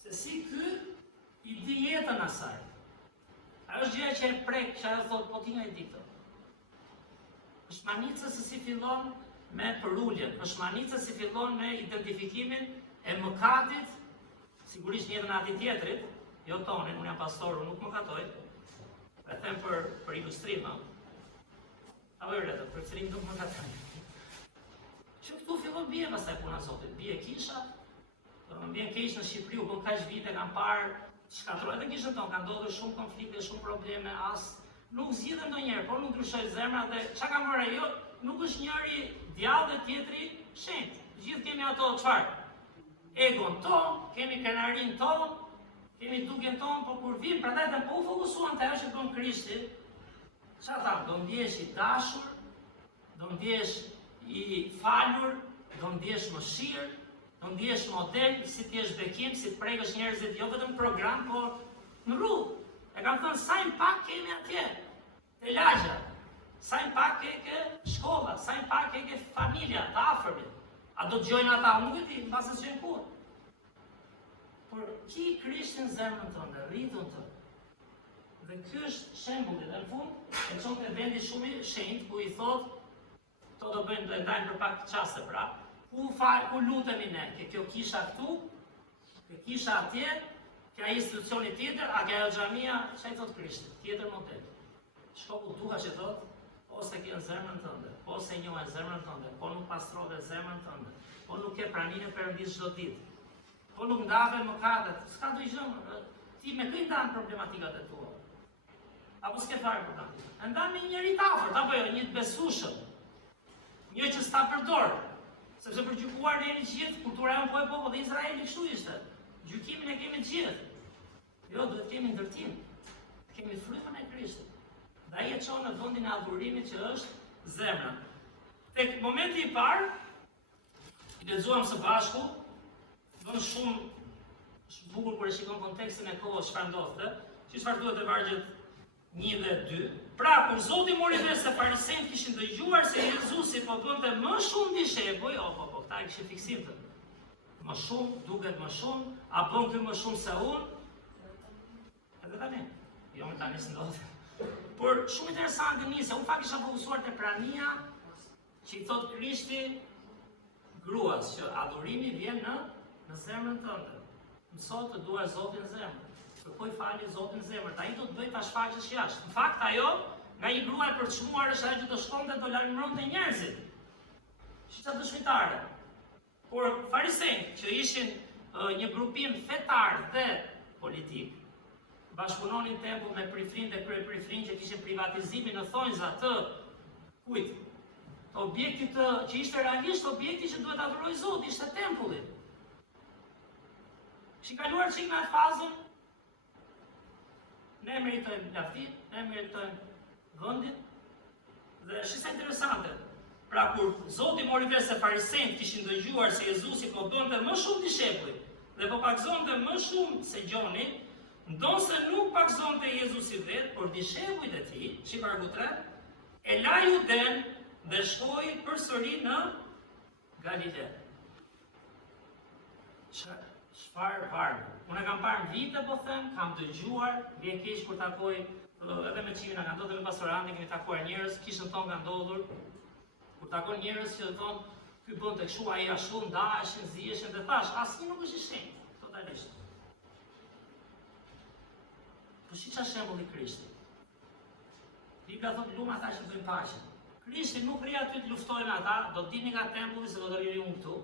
Se si ky i di jetën asaj. Ajo është gjëja që e prek, që ajo thotë, po ti nga e di këto. Është manica se si fillon me përuljen, është manica si fillon me identifikimin e mëkatit, sigurisht një edhe në ati tjetrit, jo tonin, unë jam pastoru, nuk mëkatoj, e them për ilustrima. Apo e rrëtë, për cërim nuk mëkatoj. Që këtu fillon bje pastaj puna Zotit, bje kisha, bje keq në Shqipëri, u bën kaq vite kam parë, shkatroj edhe kishën tonë, ka ndodhur shumë konflikte, shumë probleme, nuk zgjidhen ndonjëherë, por nuk ndryshoj zemra dhe çka kam vënë jo, nuk është njëri djallë dhe tjetri shenjtë. Gjithë kemi ato çfarë? Egon ton, kemi krenarin ton, kemi duken tonë, po kur vim, prandaj dhe po u fokusuan të ajo që bën Krishti, çfarë tha? Do ndjesh i dashur, do ndjesh i falur, do ndjesh mëshirë, do ndjesh model, si të jesh bekim, si të prekësh njerëzit, jo vetëm program, po në rrugë. E kam thënë, sa i pak kemi atje, te lagja, sa i pak ke shkolla, sa i pak ke familja, të afërmit. A do të gjojnë ata? Nuk e di, mbas se gjojnë kur. Por ki Krishtin zemrën tënde, rritën tënde. Dhe ky është shembulli, dhe në fund e çon te vendi shumë i shenjtë ku i thot, to do bëjmë, do e ndajmë për pak çaste pra. Ku lutemi ne, ke kjo kisha këtu, ke kisha atje, ka institucioni tjetër, a ka ajo xhamia, çfarë thot Krishti? Tjetër model. Shko ku duha që thot, ose ke në zemrën tënde, ose njohë në zemrën tënde, po nuk pastrove zemrën tënde, po nuk ke praninë e Perëndisë çdo ditë, po nuk ndave mëkatet, s'ka do i gjëmë, ti me këj ndanë problematikat e tua, apo s'ke fare problematika, ndanë me njëri të afërt, apo jo, një të besueshëm, një që s'ta përdor, sepse për gjykuar ne jemi gjithë, kultura jonë po e popo, dhe Izraeli kështu ishte, gjykimin e kemi gjithë, jo, duhet kemi ndërtim, kemi frymën e Krishtit. Dhe ai e çon në vendin e adhurimit që është zemra. Tek momenti i parë, i lexuam së bashku, vën shumë bukur kur e shikon kontekstin e kohës çfarë ndodhte, që çfarë duhet të vargjet 1 dhe 2. Pra, kur Zoti mori vesh se farisejt kishin dëgjuar se Jezusi po bënte më shumë dishepoj, po, këta e kishin fiksim të. Më shumë, duket më shumë, a bën ky më shumë se unë? Edhe tani, jo më tani s'ndodh. Por shumë interesante nisë, unë fakt isha fokusuar te prania që i thot Krishti gruas, që adhurimi vjen në zemrën tënde. Mëso të duash Zotin në zemër. Kërkoj falje Zotin në zemër. Ai do të bëj ta shfaqësh jashtë. Në fakt ajo nga një grua e përçmuar është ajo që do shkonte do lajmëronte njerëzit. Shita dëshmitare. Por farisejt që ishin një grupim fetar dhe politik, bashkëpunonin tempull me prifrin dhe kryeprifrin që kishin privatizimin në thonjza të kujt? Të objektit që ishte realisht objekti që duhet adhuroj Zoti, ishte tempulli. Shi kaluar çik në atë fazën, ne meritojmë lavdit, ne meritojmë vendin, dhe është sa interesante. Pra kur Zoti mori vesh se farisejt kishin dëgjuar se Jezusi po bënte më shumë dishepujt dhe po pakzonte më shumë se Gjoni, ndonse nuk pakzonte Jezusi vetë, por dishepujt e tij, vargu 3, e la Juden dhe shkoi përsëri në Galile. Çfarë vargu? Unë kam parë në vite, po them, kam dëgjuar, vjen keq kur takoj edhe me çimin, ka ndodhur me pastorantin, kemi takuar njerëz, kishën tonë ka ndodhur. Kur takon njerëz që thonë, ky bënte kështu, ai ashtu, ndaheshin, ziheshin dhe thash, asnjë nuk është i shenjtë, totalisht. Po si qa shembulli Krishti? Biblia thot lumë ata që bëjnë paqen. Krishti nuk rri aty të luftoj me ata, do të dilni nga tempulli se do të rri unë këtu.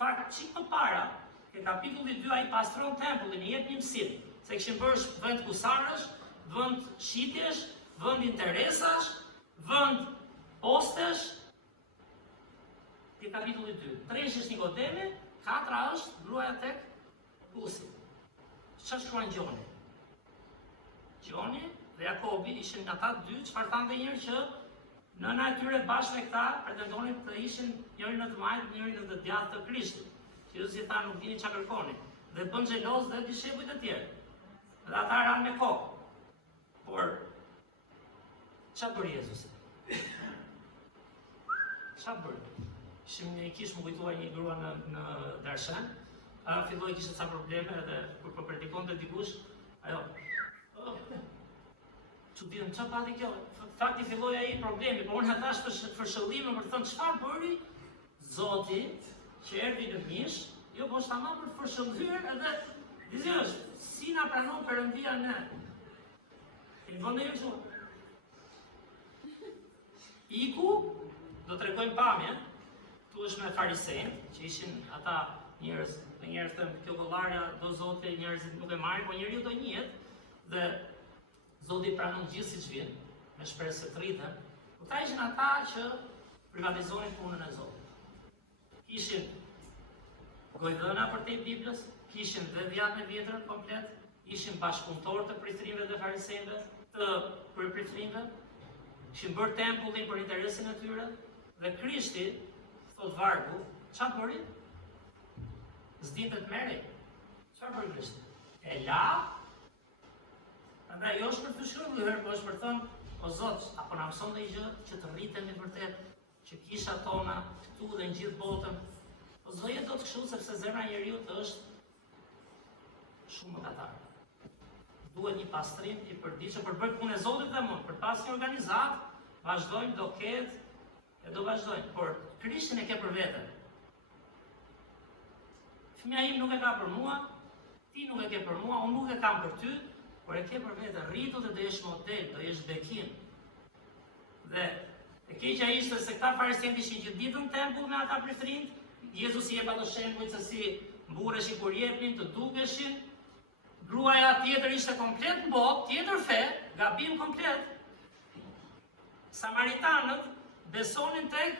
Fakt, çik më para, ke kapitulli 2 ai pastron tempullin, i jep një mësim, se kishin bërë vend kusarësh, vend shitjesh, vend interesash, vend postesh. Ke kapitulli 2. 3 është Nikodemi, 4 është gruaja tek Kusi. Çfarë shkruan Gjoni? Gjoni dhe Jakobi ishin ata dy, çfarë thanë njëri që nëna e tyre bashkë me këta pretendonin të ishin njëri në të majtë, njëri në të djathtë të Krishtit. Që Jezusi tha nuk dini çfarë kërkoni. Dhe bën xheloz dhe dishepujt e tjerë. Dhe ata ranë me kokë. Por çfarë bëri Jezusi? Çfarë bëri? Ishim një kish më kujtuar një grua në Darshan. Filloi kishte ca probleme edhe kur po predikonte dikush, ajo çuditën çfarë pati kjo? Fakti filloi ai problemi, por unë thash për shëllimin për të thënë çfarë bëri Zoti që erdhi në mish, jo po tamam për shëllyer edhe dizësh, si na pranon Perëndia ne. I vonë ju. Iku do të tregojmë pamje, tu është me farisejt, që ishin ata njerëz, njerëz të kjo kollarja do Zoti, njerëzit nuk e marrin, po njeriu do njihet dhe Zoti pranon gjithë siç vjen, me shpresë të rritën. Këta ishin ata që privatizonin punën e Zotit. Ishin gojdhëna për te Biblës, kishin dhe dhjatë e vjetër komplet, ishin bashkëpunëtor të pritërinjve dhe farisejve, të pritërinjve, ishin bërë tempullin për interesin e tyre, dhe Krishti, thot vargu, çfarë bëri? S'dinte të merrej. Çfarë bëri Krishti? E la. Prandaj jo është për të shkruar, po është për të thënë, o Zot, apo na mëson dhe gjë që të rritemi vërtet, që kisha tona këtu dhe në gjithë botën. Po zoje do të kështu sepse zemra e njeriu është shumë mëkatare. Duhet një pastrim i përditshëm për bërë punë e Zotit dhe mund, për pas një organizat, vazhdojmë, do ketë e do vazhdojmë, por Krishtin e ke për vete. Fëmia im nuk e ka për mua, ti nuk e ke për mua, unë nuk e kam për ty, por e ke për vete, rritu dhe do jesh model, do jesh bekim. Dhe e keqja ishte se këta farisejt ishin që ditën tempull me ata prifrind, Jezus i jep ato shembuj se si mbureshin kur jepnin, të dukeshin, gruaja tjetër ishte komplet në botë, tjetër fe, gabim komplet. Samaritanët besonin tek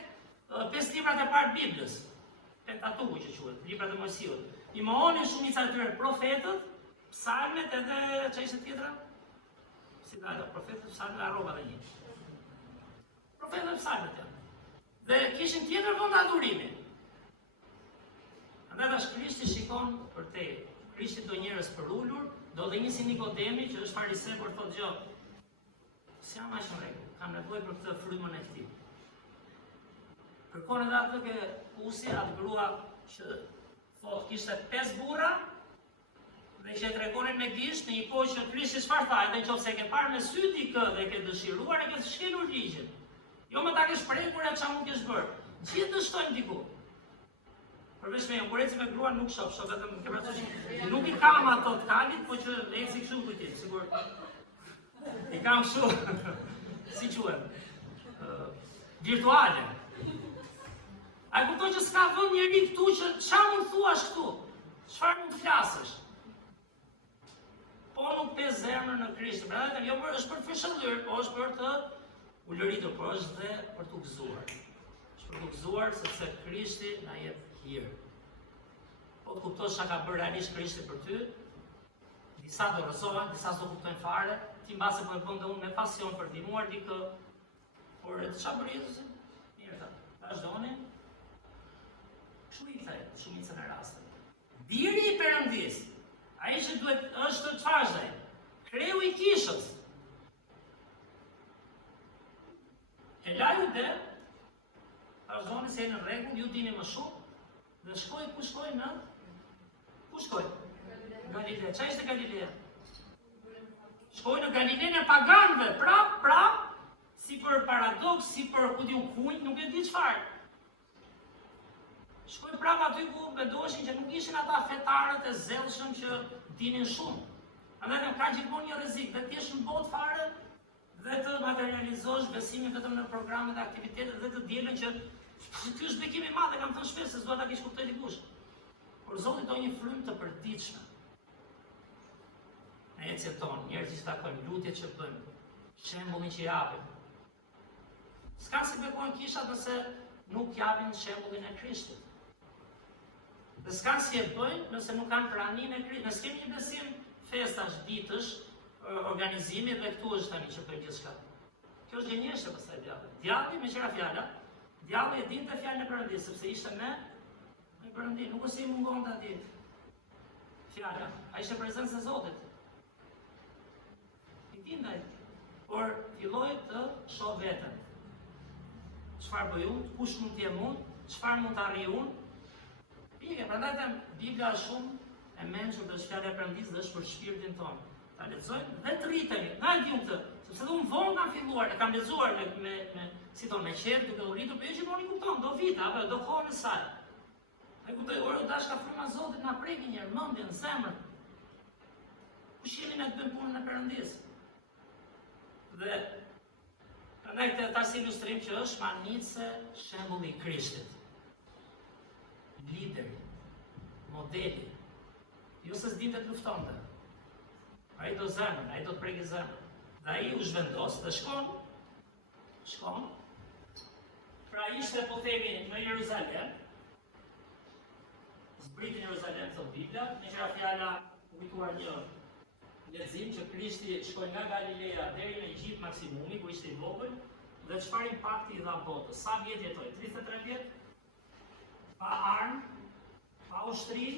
5 librat e parë Biblës, Pentatuku që quhet, librat e Mojsiut. I mohonin shumica e tyre profetët, psalmet edhe çfarë ishte tjetra? Si dalë, profetët, psalmet, arroba dhe një. Profetët e psalmet janë. Dhe kishin tjetër vend adhurimi. Andaj tash Krishti shikon për te. Krishti do njerëz për ulur, do dhe një si Nikodemi që është fariseu por thotë gjë. S'jam aq në rregull, kam nevojë për këtë frymën e këtij. Kërkon edhe atë ke usi, atë grua që thotë kishte 5 burra dhe që tregonin me gisht në një kohë që Krishti çfarë tha, edhe nëse e ke parë me sy ti kë dhe ke dëshiruar, e ke shkelur ligjin. Jo më ta ke shprehur atë çfarë mund të kesh bërë. Gjithë dështojnë diku. Përveç me kurreci me gruan nuk shoh vetëm ke parasysh. Nuk I kam ato të kalit, po që eci kështu kujtim, sigur. I kam kështu. Si quhet? Virtuale. A kupton që s'ka vend njeri këtu që çfarë mund thuash këtu? Çfarë mund flasësh? Po nuk pe zemrën në Krisht. Pra jo për është për fshëllyr, po është për të ulëritur, por është dhe për të gëzuar. Është për të gëzuar sepse Krishti na jep hir. Po të kuptosh çka ka bërë realisht Krishti për ty. Disa do rrezohen, disa do kuptojnë fare, ti mbase po e bën dhe unë me pasion për ndihmuar dikë. Por çfarë bëri Jezusi? Mirë ta. Vazhdoni. Kështu I thaj, shumicën e rasteve. Biri I Perëndis, ai që duhet është çfarë është ai? Kreu I kishës. E laju dhe, vazhdoni se në rregull, ju dini më shumë, dhe shkoj, ku shkoj në? Ku shkoj? Galilea. Çfarë ishte Galilea? Shkoj në Galileën e paganëve, prap, si për paradoks, si për ku diu kunj, nuk e di çfarë. Shkoj prap aty ku mendoheshin që nuk ishin ata fetarët e zellshëm që dinin shumë. Andaj ka gjithmonë një rrezik, dhe ti jesh në botë fare dhe të materializosh besimin vetëm në programet e aktivitetet dhe të dielën që ky është bekim I madh, kam thënë shpesh se s'dua ta kish kuptoj dikush. Por Zoti do një frymë të përditshme. Në ecjet tonë, njerëzit që takojmë, lutjet që bëjmë, shembullin që japim. S'ka si bekojnë kishat nëse nuk japin shembullin e Krishtit. Dhe s'ka si e bëjnë nëse nuk kanë praninë e Krishtit. Nëse kemi një besim festash, ditësh, organizimi dhe këtu është tani që bëjmë gjithçka. Kjo është gënjeshtër pastaj djalli. Djalli me qira fjala, djalli e dinte fjalën e Perëndisë sepse ishte me Perëndin, nuk është I mungon ta di. Fjala, ai ishte prezencë e Zotit. I dinte, por filloi të shoh veten. Çfarë bëj unë, kush mund të jem unë, çfarë mund të arrij unë. Pike, prandaj them, Bibla është shumë e mençur të fjala e Perëndisë dhe është për shpirtin tonë. Ta lexojmë dhe të rritemi. Na e diun këtë, sepse unë vonë kam filluar, e kam lexuar si thon me qejf, duke u rritur, por jo gjithmonë I kupton, do vite apo do kohën e saj. Ai kuptoj, ora dashka fryma e Zotit na preki një herë mendjen, zemrën. Kush jeni ne të bëjmë punën e Perëndisë? Dhe prandaj këtë ta si ilustrim që është manice shembulli I Krishtit. Lideri, modeli. Jo se s'dinte të luftonte. Ai do zemrën, ai do të prekë zemrën. Dhe ai u zhvendos dhe shkon. Pra ishte po themi në Jeruzalem. zbriti në Jeruzalem thot Bibla, me qëra fjala kujtuar një lexim që Krishti shkoi nga Galilea deri në Egjipt maksimumi, ku ishte i vogël, dhe çfarë impakti i dha botës. Sa vjet jetoi? 33 vjet? Pa armë, pa ushtri,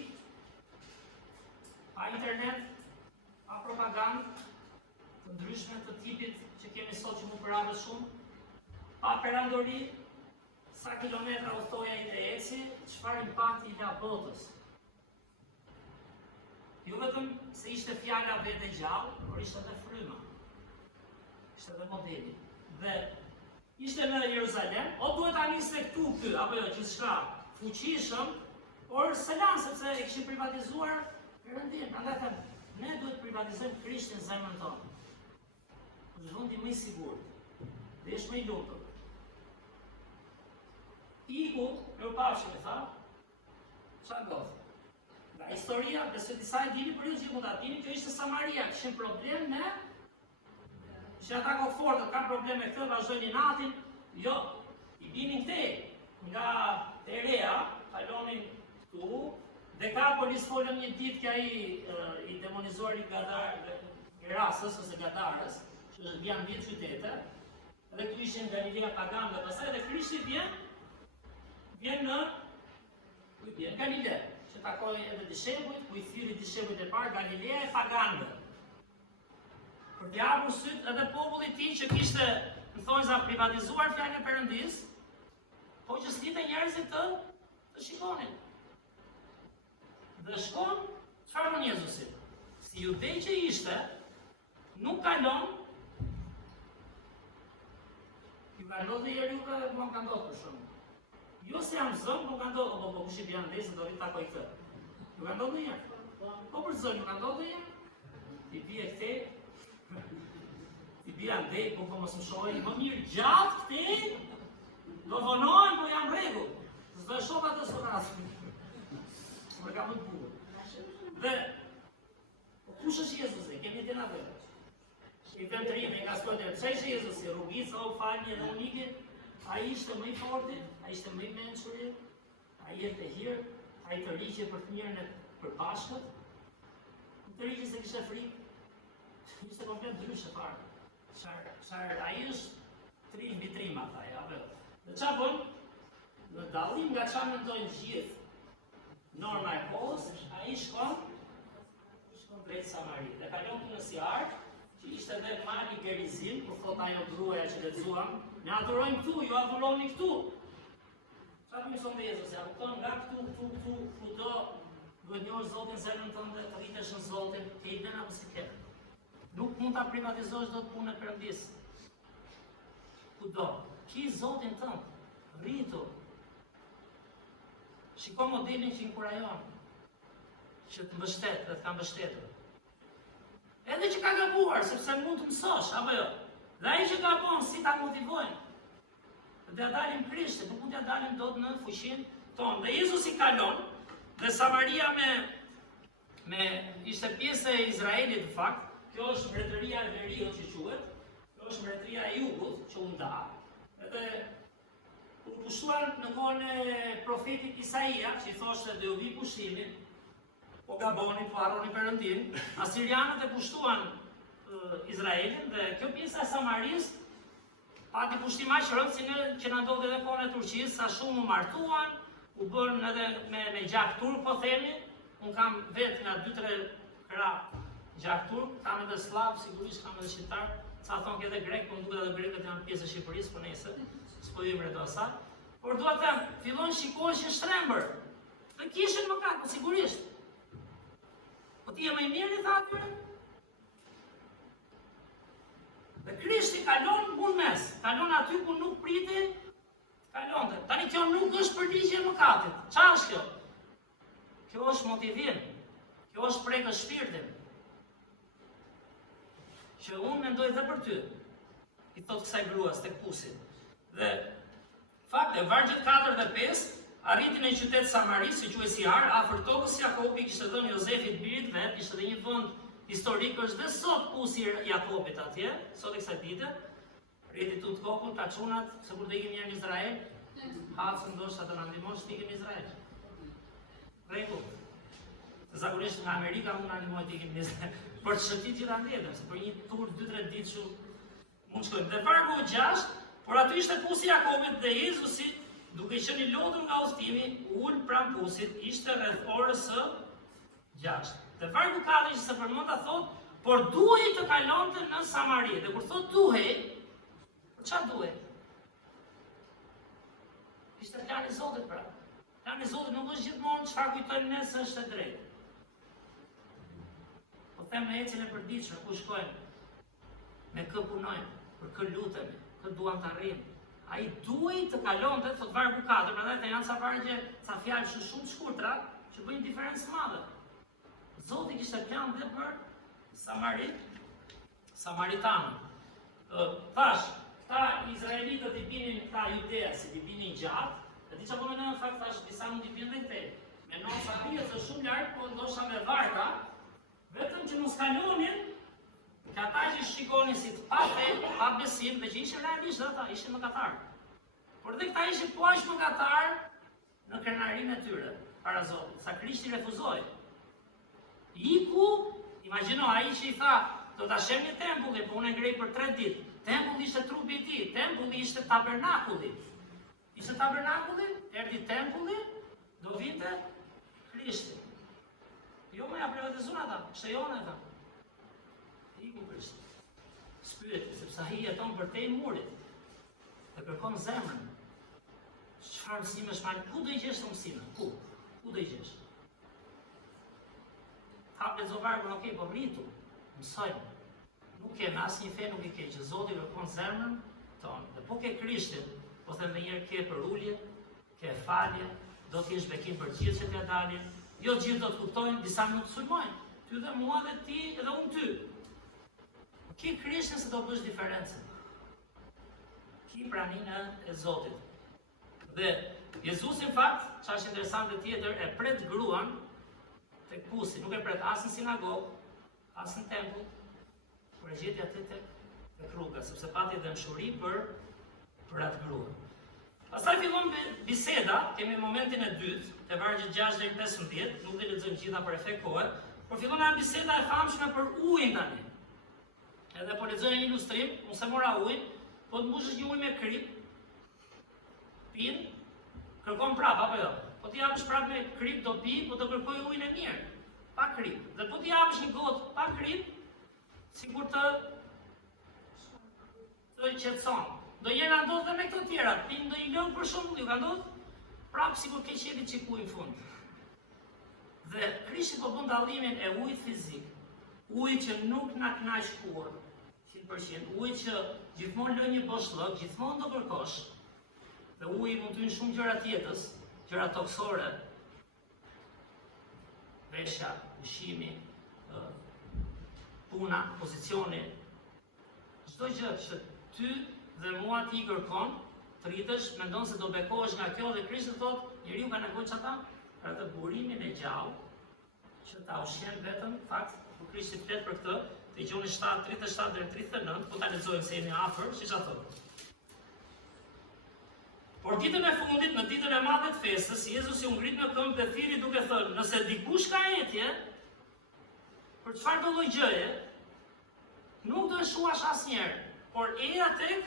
pa internet, pa propagandë të ndryshme të tipit që kemi sot që mu përravët shumë, pa perandori, sa kilometra udhtoja i dhe eci, çfarë impakti i dha botës. Jo vetëm se ishte fjala vetë e gjallë, por ishte edhe fryma. Ishte edhe modeli. Dhe ishte në Jeruzalem, o duhet ta nisë këtu ky, apo jo, që shka fuqishëm, por se lanë, sepse e kishin privatizuar Perëndin. Andaj them, ne duhet privatizojmë Krishtin në zemrën tonë. Është vendi më i sigurt. Dhe është më i lumtur. Iku, në pafshim e tha, çfarë ndodh? Nga historia, besoj disa e dini, për ju që mund ta dini, kjo ishte Samaria, kishin problem me që ata kofortët kanë problem me këtë, vazhdojnë natin, jo, i binin nga Terea, kalonin këtu, Dekapolis folën një ditë që ai i demonizuar i Gerasës ose Gadarës, që janë 10 qytete, dhe këtu ishin Galilea pagane, dhe pastaj edhe Krishti vjen në Galile, që takoi edhe dishepujt, ku i thiri dishepujt e parë Galilea e paganëve. Për t'i hapur syt edhe populli i tij që kishte, më thonë za privatizuar fjalën e Perëndis, po që s'lite njerëzit të shikonin. Dhe shkon, çfarë bën Jezusi? Si judej që ishte, nuk kalon, ju ka ndodhur dhe juve, mua ka ndodhur për shumë. Jo se jam zënë, po ka ndodhur, po kush i bën ndej se do vi takoj këtë. Ju ka ndodhur një? Po për zënë, ju ka ndodhur një? Ti bie këtej, ti bie ndej, po mos më shohë më mirë gjatë këtej, do vonohen, po jam rregull. S'do e shoh atë sot. Më ka më të bukur. Dhe, kush është Jezusi? Kemi të nga dhe. I të ndrimi nga skojtër, që ishte Jezusi? Rrugica, o falmi edhe unike, a ishte më i forti, a ishte më i mençuri, a jetë e hirë, a i të rriqe për të mirën e përbashkët, të rriqe se kishte frikë, ishte komplet ndryshe farë. A i është trim, bitrima, thaj, apo. Dhe qa bën? Në dallim nga qa mendojnë gjithë, norma e kohës, a i shkon drejt Samari. Dhe kalon të në Siar, që ishte dhe mali Gerizim, kur thot ajo gruaja që lexuam, ne adhurojmë këtu, ju adhuroni këtu. Çfarë më thonë Jezusi? Ja kupton nga këtu, kudo duhet njohësh Zotin zemrën tënde, të rritesh në Zotin, ke i bën apo si ke. Nuk mund ta privatizosh dot punën e Perëndis. Kudo, ki Zotin tënd, rritu. Shiko modelin që inkurajon, që të mbështet dhe të ka mbështetur. Edhe që ka gabuar, sepse mund të mësosh, apo jo. Dhe ai që gabon, si ta motivojnë. Dhe dalim Krishtin, nuk mund t'ja dalim dot në fuqinë tonë. Dhe Jezusi kalon, dhe Samaria ishte pjesë e Izraelit në fakt, kjo është mbretëria e Veriut që quhet, kjo është mbretëria e Jugut që u nda. Edhe u pushtuan në kohën e profetit Isaia, që i thoshte dhe u vi pushtimi, po gaboni, po harroni Perëndin, asirianët e pushtuan Izraelin, dhe kjo pjesa e Samaris pati pushtim aq rënd si që na ndodhi edhe kohën e Turqisë, sa shumë u martuan, u bën edhe me gjak turk, po themi, un kam vetë nga 2-3 krah gjak turk, kam edhe slav, sigurisht kam edhe shqiptar, sa thonë edhe grek, po duket edhe grekët janë pjesë e Shqipërisë, po nëse s'po jemi rredo asaj. Por dua të them, fillon shikoheshin shtrembër. Dhe kishin mëkat, po sigurisht. Po ti je më i mirë i tha atyre? Dhe Krishti kalon në mes, kalon aty ku nuk priti, kalonte. Tani kjo nuk është për ligjen e mëkatit. Çfarë është kjo? Kjo është motivim. Kjo është prekë shpirtin. Që unë mendoj dhe për ty, i thot kësaj gruas tek pusi. Dhe fakte, vargjet 4 dhe 5 arritin në qytet Samaris, si quhet Siar, afër tokës Jakobi kishte dhënë Jozefit birit vet, ishte edhe një vend historik, është dhe sot pusi i Jakobit atje, sot e kësaj dite. Rriti tut kokun, ta çunat, se kur do ikim në Izrael, hapse ndoshta të na ndihmosh të ikim në Izrael. Rregull. Zakonisht nga Amerika mund animoj të ikim njëse për të shëtit gjitha ndjetëm, se për një tur 2-3 ditë që mund shkojmë. Dhe vargu 6, por aty ishte pusi Jakobit dhe Jezusi, duke qenë i lodhur nga udhtimi, ul pranë pusit, ishte rreth orës së 6. Dhe vargu 4 që se përmenda thot, por duhej të kalonte në Samari. Dhe kur thot duhej, për çfarë duhej? Ishte plani i Zotit pra. Plani i Zotit nuk është gjithmonë çfarë kujtojmë ne se është e drejtë. Po them në ecjen e përditshme, ku shkojmë? Me kë punojmë, për kë lutemi, kë duam të arrijmë. Ai duhej të kalonte, thot vargu 4, prandaj janë ca vargje, ca fjalë shumë të shkurtra që bëjnë diferencë madhe. Zoti kishte plan dhe për Samaritanën. Thash, këta izraelitët i binin këta judeasi, i binin gjatë, dhe di që po në fakt thash, disa mund i binin dhe këtej. Me non sa pjesë është shumë lartë, po ndoshta me varka, vetëm që mos kalonin, ka ata që shikonin si të pa fe, pa besim, dhe që ishin realisht dhe ata, ishin mëkatarë. Por dhe këta ishin po aq mëkatarë në krenarinë e tyre, para Zotit, sa Krishti refuzoi. Iku, imagjino, ai që i tha, do ta shemni tempullin, po unë e ngrej për 3 ditë. Tempulli ishte trupi i tij, tempulli ishte tabernakulli. Ishte tabernakulli, erdhi tempulli, do vinte Krishti. Jo më ja privatizon ata, shëjon ata. Iku Krishti. Shpyeti, sepse ai jeton përtej murit. Dhe kërkon zemrën. Çfarë mësimesh marr? Ku do i gjesh të mësime? Ku do i gjesh? Hapë zovargun, okej, po rritu, mësojmë. Nuk ke asnjë fe, nuk i ke që Zoti kërkon zemrën tonë. Dhe po ke Krishtin, po them ndonjëherë ke për ulje, ke falje, do të kesh bekim për gjithë që t'ia dalin. Jo gjithë do të kuptojnë, disa nuk sulmojnë. Ty dhe mua dhe ti edhe unë ty. Ke Krishtin se do bësh diferencën. Ki praninë e Zotit. Dhe Jezusi në fakt, çfarë është interesante tjetër, e pret gruan tek pusi, nuk e pret as në sinagogë, as në tempull, por e gjeti aty tek rruga, sepse pati dëmshuri për atë grua. Pastaj fillon biseda, kemi momentin e dytë, te vargjet 6 deri 15, nuk do lexojmë gjitha për efekt kohe, por fillon ajo biseda e famshme për ujin tani. Edhe po lexoj një ilustrim, mos e mora ujin, po të mbushësh një ujë me krip, pin, kërkon prap apo jo? Po t'i japësh prap me krip do pi, po të kërkoj ujin e mirë, pa krip. Dhe po t'i japësh një gotë pa krip, sikur të qetëson. Do jena ndodhë dhe me këto tjera, pin do i lëngë për shumë, ju ka ndodhë, prapë sikur ke qepi qiku në fund. Dhe Krishti po bën dallimin e ujit fizik, ujit që nuk na knaq kurrë, 100%, ujit që gjithmonë lë një boshllëk, gjithmonë do kërkosh. Dhe uji mund të hyjnë shumë gjëra tjetës, gjëra toksore, veshja, ushqimi, puna, pozicioni, çdo gjë që ty dhe mua ti kërkon, të rritesh, mendon se do bekohesh nga kjo dhe Krishti thotë, njeriu ka nevojë çata, për atë burimin e gjallë, që ta ushqen vetëm, fakt, kur Krishti flet për këtë, te Gjoni 7:37 deri 39, po ta lexojmë se jeni afër, siç a thotë. Por ditën e fundit, në ditën e madhe të festës, Jezusi u ngrit në këmbë dhe thiri duke thënë, nëse dikush ka etje, për çfarë do lloj gjëje, nuk do e shuash asnjëherë, por eja tek,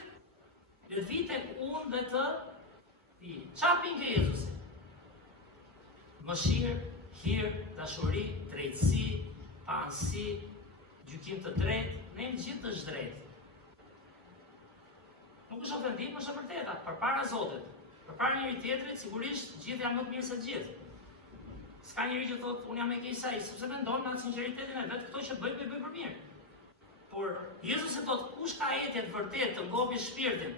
le të vi tek unë dhe të pi. Çfarë pin ke Jezusi? Mëshirë, hir, dashuri, drejtësi, paqësi, gjykim të drejtë, ne të gjithë të drejtë. Nuk është ofendim, është e vërteta, përpara Zotit. Përpara njëri tjetrit, sigurisht gjithë janë më të mirë se gjithë. S'ka njëri që thotë unë jam e keq sa ai, sepse mendon në sinqeritetin e vet, këto që bëj për mirë. Por Jezusi thotë kush ka etje të vërtetë të ngopi shpirtin.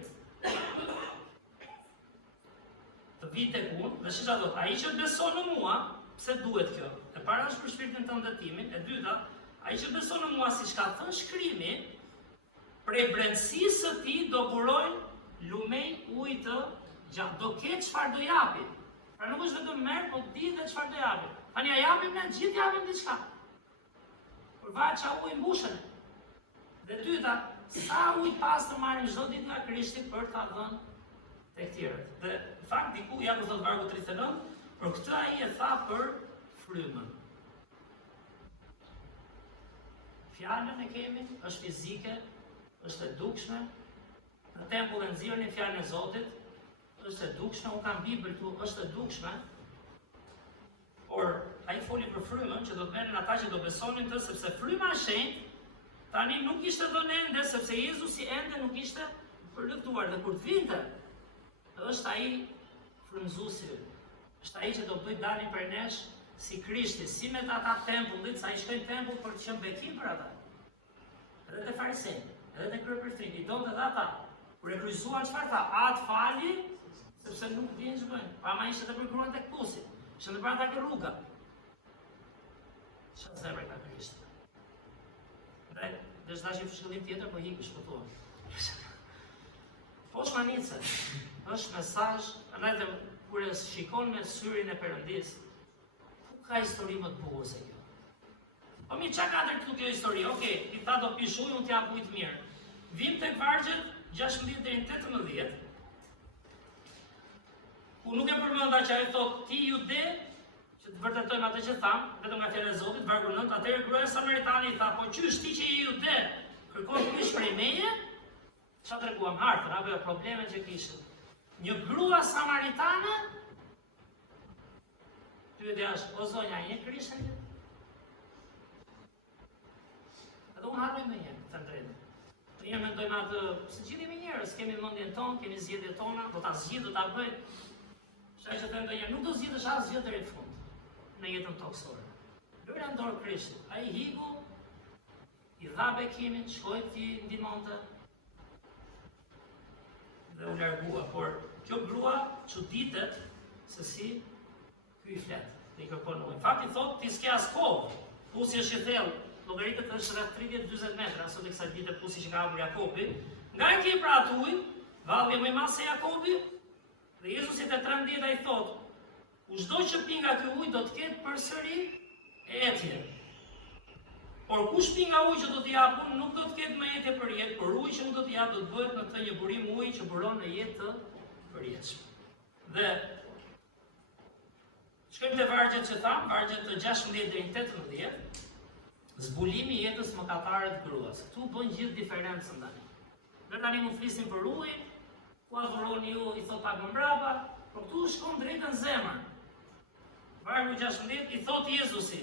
Të vi tek unë, dhe çfarë thotë? Ai që beson në mua, pse duhet kjo? E para është për shpirtin tënd ndetimin, e dyta, ai që beson në mua siç ka thënë shkrimi, prej brendësisë së tij do burojnë lumej ujë të gjatë, do ketë çfarë do japi. Pra nuk është vetëm merr, po di dhe çfarë do japi. Tani ja japim ne, gjithë japim diçka. Por varet çfarë ujë mbushen. Dhe dyta, sa ujë pastër marrim çdo ditë nga Krishti për ta dhënë tek tjerët. Dhe në fakt diku ja ku thot vargu 39, për këtë ai e tha për frymën. Fjalën e kemi, është fizike, është e dukshme. Në tempullin nxirrni fjalën e Zotit, është e dukshme, unë kam Bibël këtu, është e dukshme. Por ai foli për frymën që do të merren ata që do besonin të, sepse fryma e shenjtë tani nuk ishte dhënë ende, sepse Jezusi ende nuk ishte përlëftuar, dhe kur të vinte, është ai frymëzuesi, është ai që do bëj dalin për nesh si Krishti, si me ata tempullit, sa i shkojnë tempull për të qenë bekim për ata. Edhe te farisejt, edhe te kryeprefektët, i donte edhe ata. Kur e kryqëzuan çfarë tha? Atë fali, sepse nuk dinë ç'bëjnë. Pa ma ishte të përkruan tek pusi, ishte në brenda ke rruga. Çfarë zemre ka Krishti? Dhe është dashje fshkëllim tjetër, po hikë shpëtuar. Po shmanice, është mesazh, edhe kur e shikon me syrin e Perëndis, ku ka histori më të bukur se kjo? Po mi çka ka ndër këtu kjo histori? Okej, ti ta do pish ujë, unë t'jap ujë të mirë. Vim tek vargjet 16 deri në 18. Ku nuk e përmenda që ai thotë ti jude, që të vërtetojmë atë që tham, vetëm nga fjala e Zotit, vargu 9, atëherë gruaja samaritane i tha, po qysh ti që je jude, kërkon të shprej meje? Çfarë treguam hartën, apo problemet që kishin. Një grua samaritane pyetja është, o zonja, je Krishtin? Edhe unë harroj me njërë, të drejtë. Ne mendojmë atë, se gjithë jemi njerëz, kemi mendjen tonë, kemi zgjedhjet tona, do ta zgjidh, do ta bëj. Shaj që them ndonjëherë, nuk do zgjidhësh asgjë deri në fund në jetën toksore. Lëre ndor Krishtit. Ai hiku, i dha bekimin, shkoi ti ndihmonte dhe u largua, por kjo grua çuditet se si ky i flet, dhe i kërkon ujë. Fakti thotë ti s'ke as kohë. Pusi është i thellë, llogaritët është rreth 30-40 metra, sot e kësaj dite pusi që ka hapur Jakobi. Nga e ke pra atë ujë, valli më i madh se Jakobi, dhe Jezusi te 13 ai thotë, çdo që pi nga ky ujë do të ketë përsëri etje. Por kush pi nga uji që do t'i jap unë nuk do të ketë më jetë për jetë, por uji që unë do t'i jap do të bëhet në këtë një burim uji që buron në jetë të përjetshme. Dhe shkojmë te vargjet që tham, vargjet të 16 deri në 18, zbulimi i jetës mëkatare të gruas. Ktu bën gjithë diferencën tani. Ne tani mund flisim për ujin, ku adhuroni ju, i thot pak më mbrapa, por këtu shkon drejt në zemër. Vargu 16 i thot Jezusi,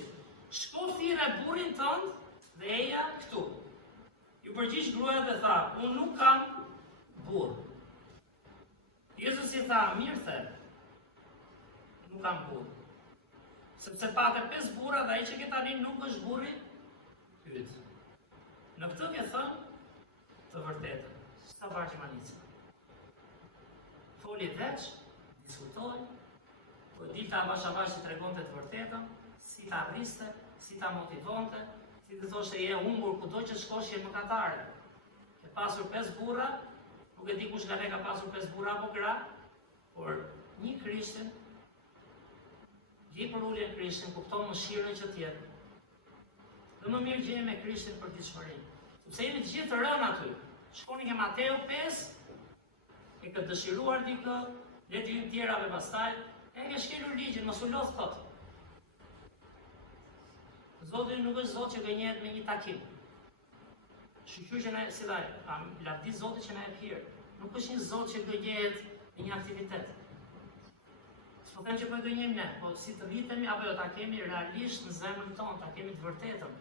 shko thirrë burrin tënd dhe eja këtu. Ju përgjigj gruaja dhe tha, unë nuk kam burr. Jezusi tha, mirë the, nuk kam burr. Sepse patë 5 burra dhe ai që ke tani nuk është burri yt. Në këtë ke thënë të vërtetën. Sa vargje manica. Foli veç, diskutoj, po dilta avash që tregonte të vërtetën, si ta rriste, si ta motivonte, si të thoshte je humbur kudo që shkosh je mëkatare. Ke pasur 5 burra, nuk e di kush nga ne ka pasur 5 burra apo gra, por një Krishtin, për uljen Krishtin, kupton mëshirën që tjetë. Dhe më mirë gjejmë me Krishtin për ditëshmërinë. Sepse jemi të gjithë të rënë aty. Shkoni ke Mateu 5, e këtë dëshiruar dikë, le të hyjmë tjerave pastaj, e ke shkelur ligjin, mos u lodh thotë. Zoti nuk është Zot që gënjehet me një takim. Shqyr që na si daj, lavdi Zoti që na e hir. Nuk është një Zot që gënjehet me një aktivitet. Po them që po gënjejmë ne, po si të rritemi apo jo ta kemi realisht në zemrën tonë, ta kemi të vërtetën.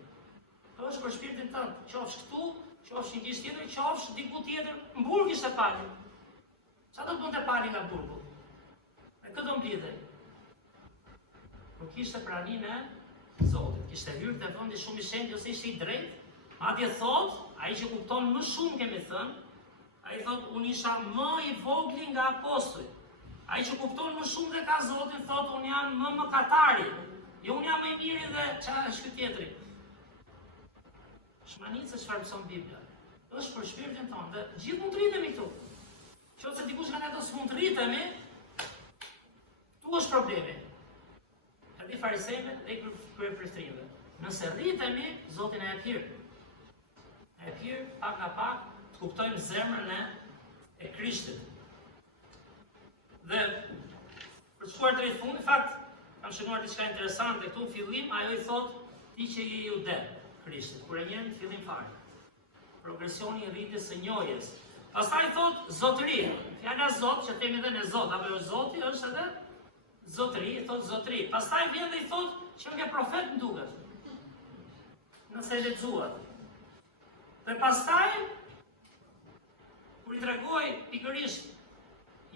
Po është për shpirtin tënd, qofsh këtu, qofsh një kish tjetër, qofsh diku tjetër, në burg ishte pali. Çfarë do bënte pali nga burgu? Me këtë do mblidhej. Po kishte praninë e Zotit, kishte hyrë te vendi shumë i shenjtë ose ishte i drejtë. Madje thot, ai që kupton më shumë kemi thënë, ai thot unë isha më i vogël nga apostujt. Ai që kupton më shumë dhe ka Zotin thot unë jam më mëkatari. Jo unë jam më i miri dhe çfarë është ky tjetri. Shmanica çfarë mëson Bibla. Është për shpirtin tonë dhe gjithë mund të rritemi këtu. Qoftë dikush nga ne do s'mund të rritemi, tu është problemi. Edhe farisejve dhe kryeprefektëve. Nëse rritemi, Zoti na jep hir. Na jep hir pak nga pak të kuptojmë zemrën e Krishtit. Dhe për të shkuar drejt fundit, në fakt, kam shënuar diçka interesante këtu, në fillim, ajo i thot, ti që je jude, Krishtit, kur e njerë në fillim fare. Progresioni i rritjes së njohjes. Pastaj thot zotëri. Fjala zot që themi edhe në zot, apo jo zoti është edhe zotëri, thot zotëri. Pastaj vjen dhe i thot që nga profet më duket. Nëse e lexuat. Dhe pastaj kur i tregoj pikërisht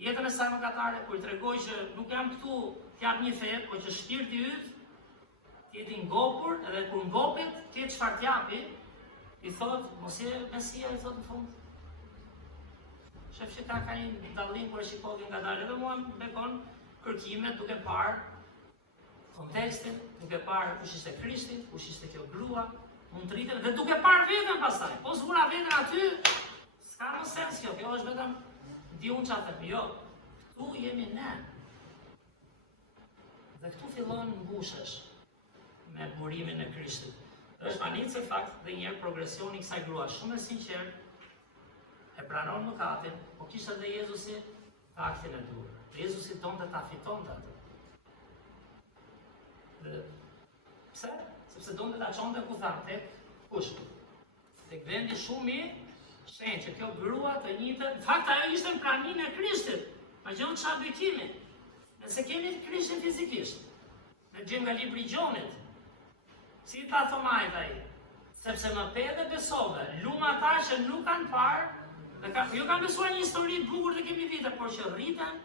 jetën e saj mëkatare, kur i tregoj që nuk jam këtu të jap një fe, por që shpirti yt të jetë i ngopur, edhe kur ngopet, ti çfarë t'japi, i thot, mos je Mesia, i thot në fund. Shef që ka një dallim kur e shikohet nga dalë, edhe mua më bekon kërkimet duke parë kontekstin, duke parë kush ishte Krishti, kush ishte kjo grua, mund të rritet dhe duke parë veten pastaj. Po zbura veten aty, s'ka më sens kjo, kjo është vetëm di unë çfarë them. Jo, këtu jemi ne. Dhe këtu fillon mbushesh me burimin e Krishtit. Është manicë fakt dhe njerë progresioni i kësaj grua shumë e sinqert, e pranon mëkatin, po kishte edhe Jezusi të aktin e dur. Jezusi donte ta fitonte atë. Dhe pse? Sepse donte ta çonte ku tha tek kush? Tek vendi shumë i shenjtë që kjo grua të njëjtën, në fakt ajo ishte në praninë e Krishtit. Ma gjon çfarë bekimi. Nëse kemi Krishtin fizikisht, ne gjejmë nga libri i Gjonit. Si ta thomajt ai? Sepse më pe dhe besove, lumë ata që nuk kanë parë, jo kanë besuar një histori të bukur të kemi vite, por që rriten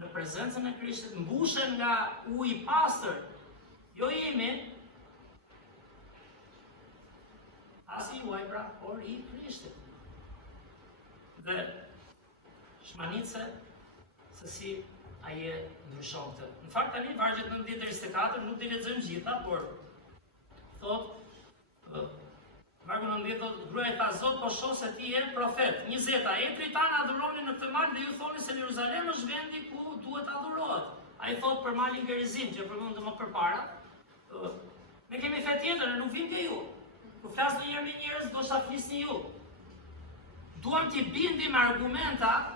në prezencën e Krishtit, mbushen nga uji i pastër. Jo jemi as i juaj pra, por i Krishtit. Dhe shmanitse se si aje ndryshonte. Në fakt tani vargjet 19-24 nuk di lexojmë gjitha, por thot, vargu 19 thot, gruaja tha, Zot po shoh se ti je profet. 20, etrit tanë adhuronin në këtë mal dhe ju thoni se në Jeruzalem është vendi ku duhet adhurohet. Ai thot për malin Gerizim, që përmendëm më përpara. Ne kemi fe tjetër, nuk vim ke ju. Kur flas ndonjëherë me njerëz, do ta flisni ju. Duam t'i bindim argumenta,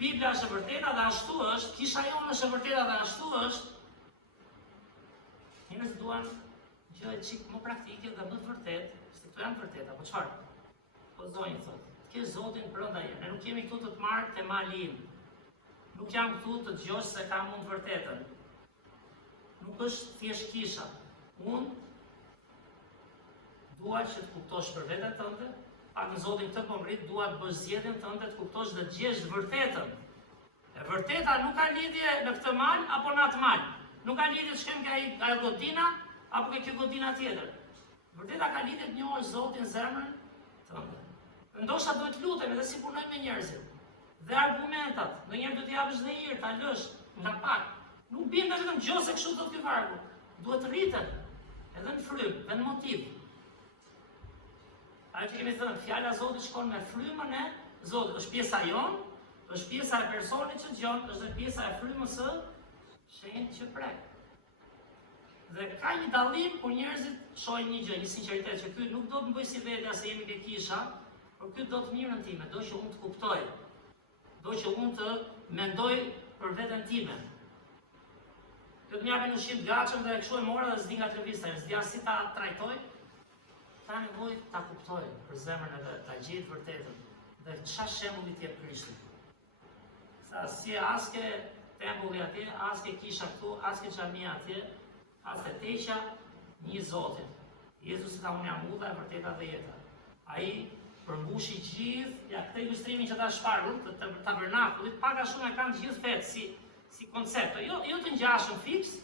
Bibla është e vërteta dhe ashtu është, kisha jonë është e vërteta dhe ashtu është. Njerëz duan gjë e çik më praktike dhe më të vërtetë, se këto janë të vërteta, po çfarë? Po zonjë thotë, ke Zotin brenda je. Ne nuk jemi këtu të të marrë te mali im. Nuk jam këtu të dëgjosh se kam unë të vërtetën. Nuk është thjesht kisha. Unë dua që të kuptosh për veten tënde, pak në Zotin këtë po mrit, dua të bësh zgjedhjen tënde të kuptosh dhe të gjesh të vërtetën. E vërteta nuk ka lidhje në këtë mal apo në atë mal. Nuk ka lidhje të shkem nga ajo godina apo ke kjo godina tjetër. Vërteta ka lidhje të njohësh Zotin zemrën tënde. Ndoshta duhet lutem edhe si punoj me njerëzit. Dhe argumentat, ndonjëherë do t'i japësh dhe hir, ta lësh nga pak. Nuk bën vetëm gjose kështu do të vargu. Duhet rriten edhe në frym, edhe në motiv. Ajo që kemi thënë, fjala e Zotit shkon me frymën e Zotit. Është pjesa jonë, është pjesa e personit që dëgjon, është pjesa e frymës së shenjtë që prek. Dhe ka një dallim kur njerëzit shohin një gjë, një sinqeritet që ky nuk do të më bëj si vetja se jemi ke kisha, por ky do të mirën time, do që unë të kuptoj. Do që unë të mendoj për veten time. Kjo të më japin ushqim të gatshëm dhe e kështu e mora dhe s'di nga televizta, s'di si ta trajtoj. Ka nevojë ta kuptoj për zemrën e vet, ta gjej të vërtetën. Dhe çfarë shembulli të jep Krishti. Sa si aske tempulli atje, aske kisha këtu, aske xhamia atje, as të teqa një Zotin. Jezusi tha unë jam udha e vërteta dhe jeta. Ai përmbushi gjithë, ja këtë ilustrimin që ta shfarur të tabernakullit, pak a shumë e kanë gjithë fetë si koncept. Jo të ngjashëm fiks,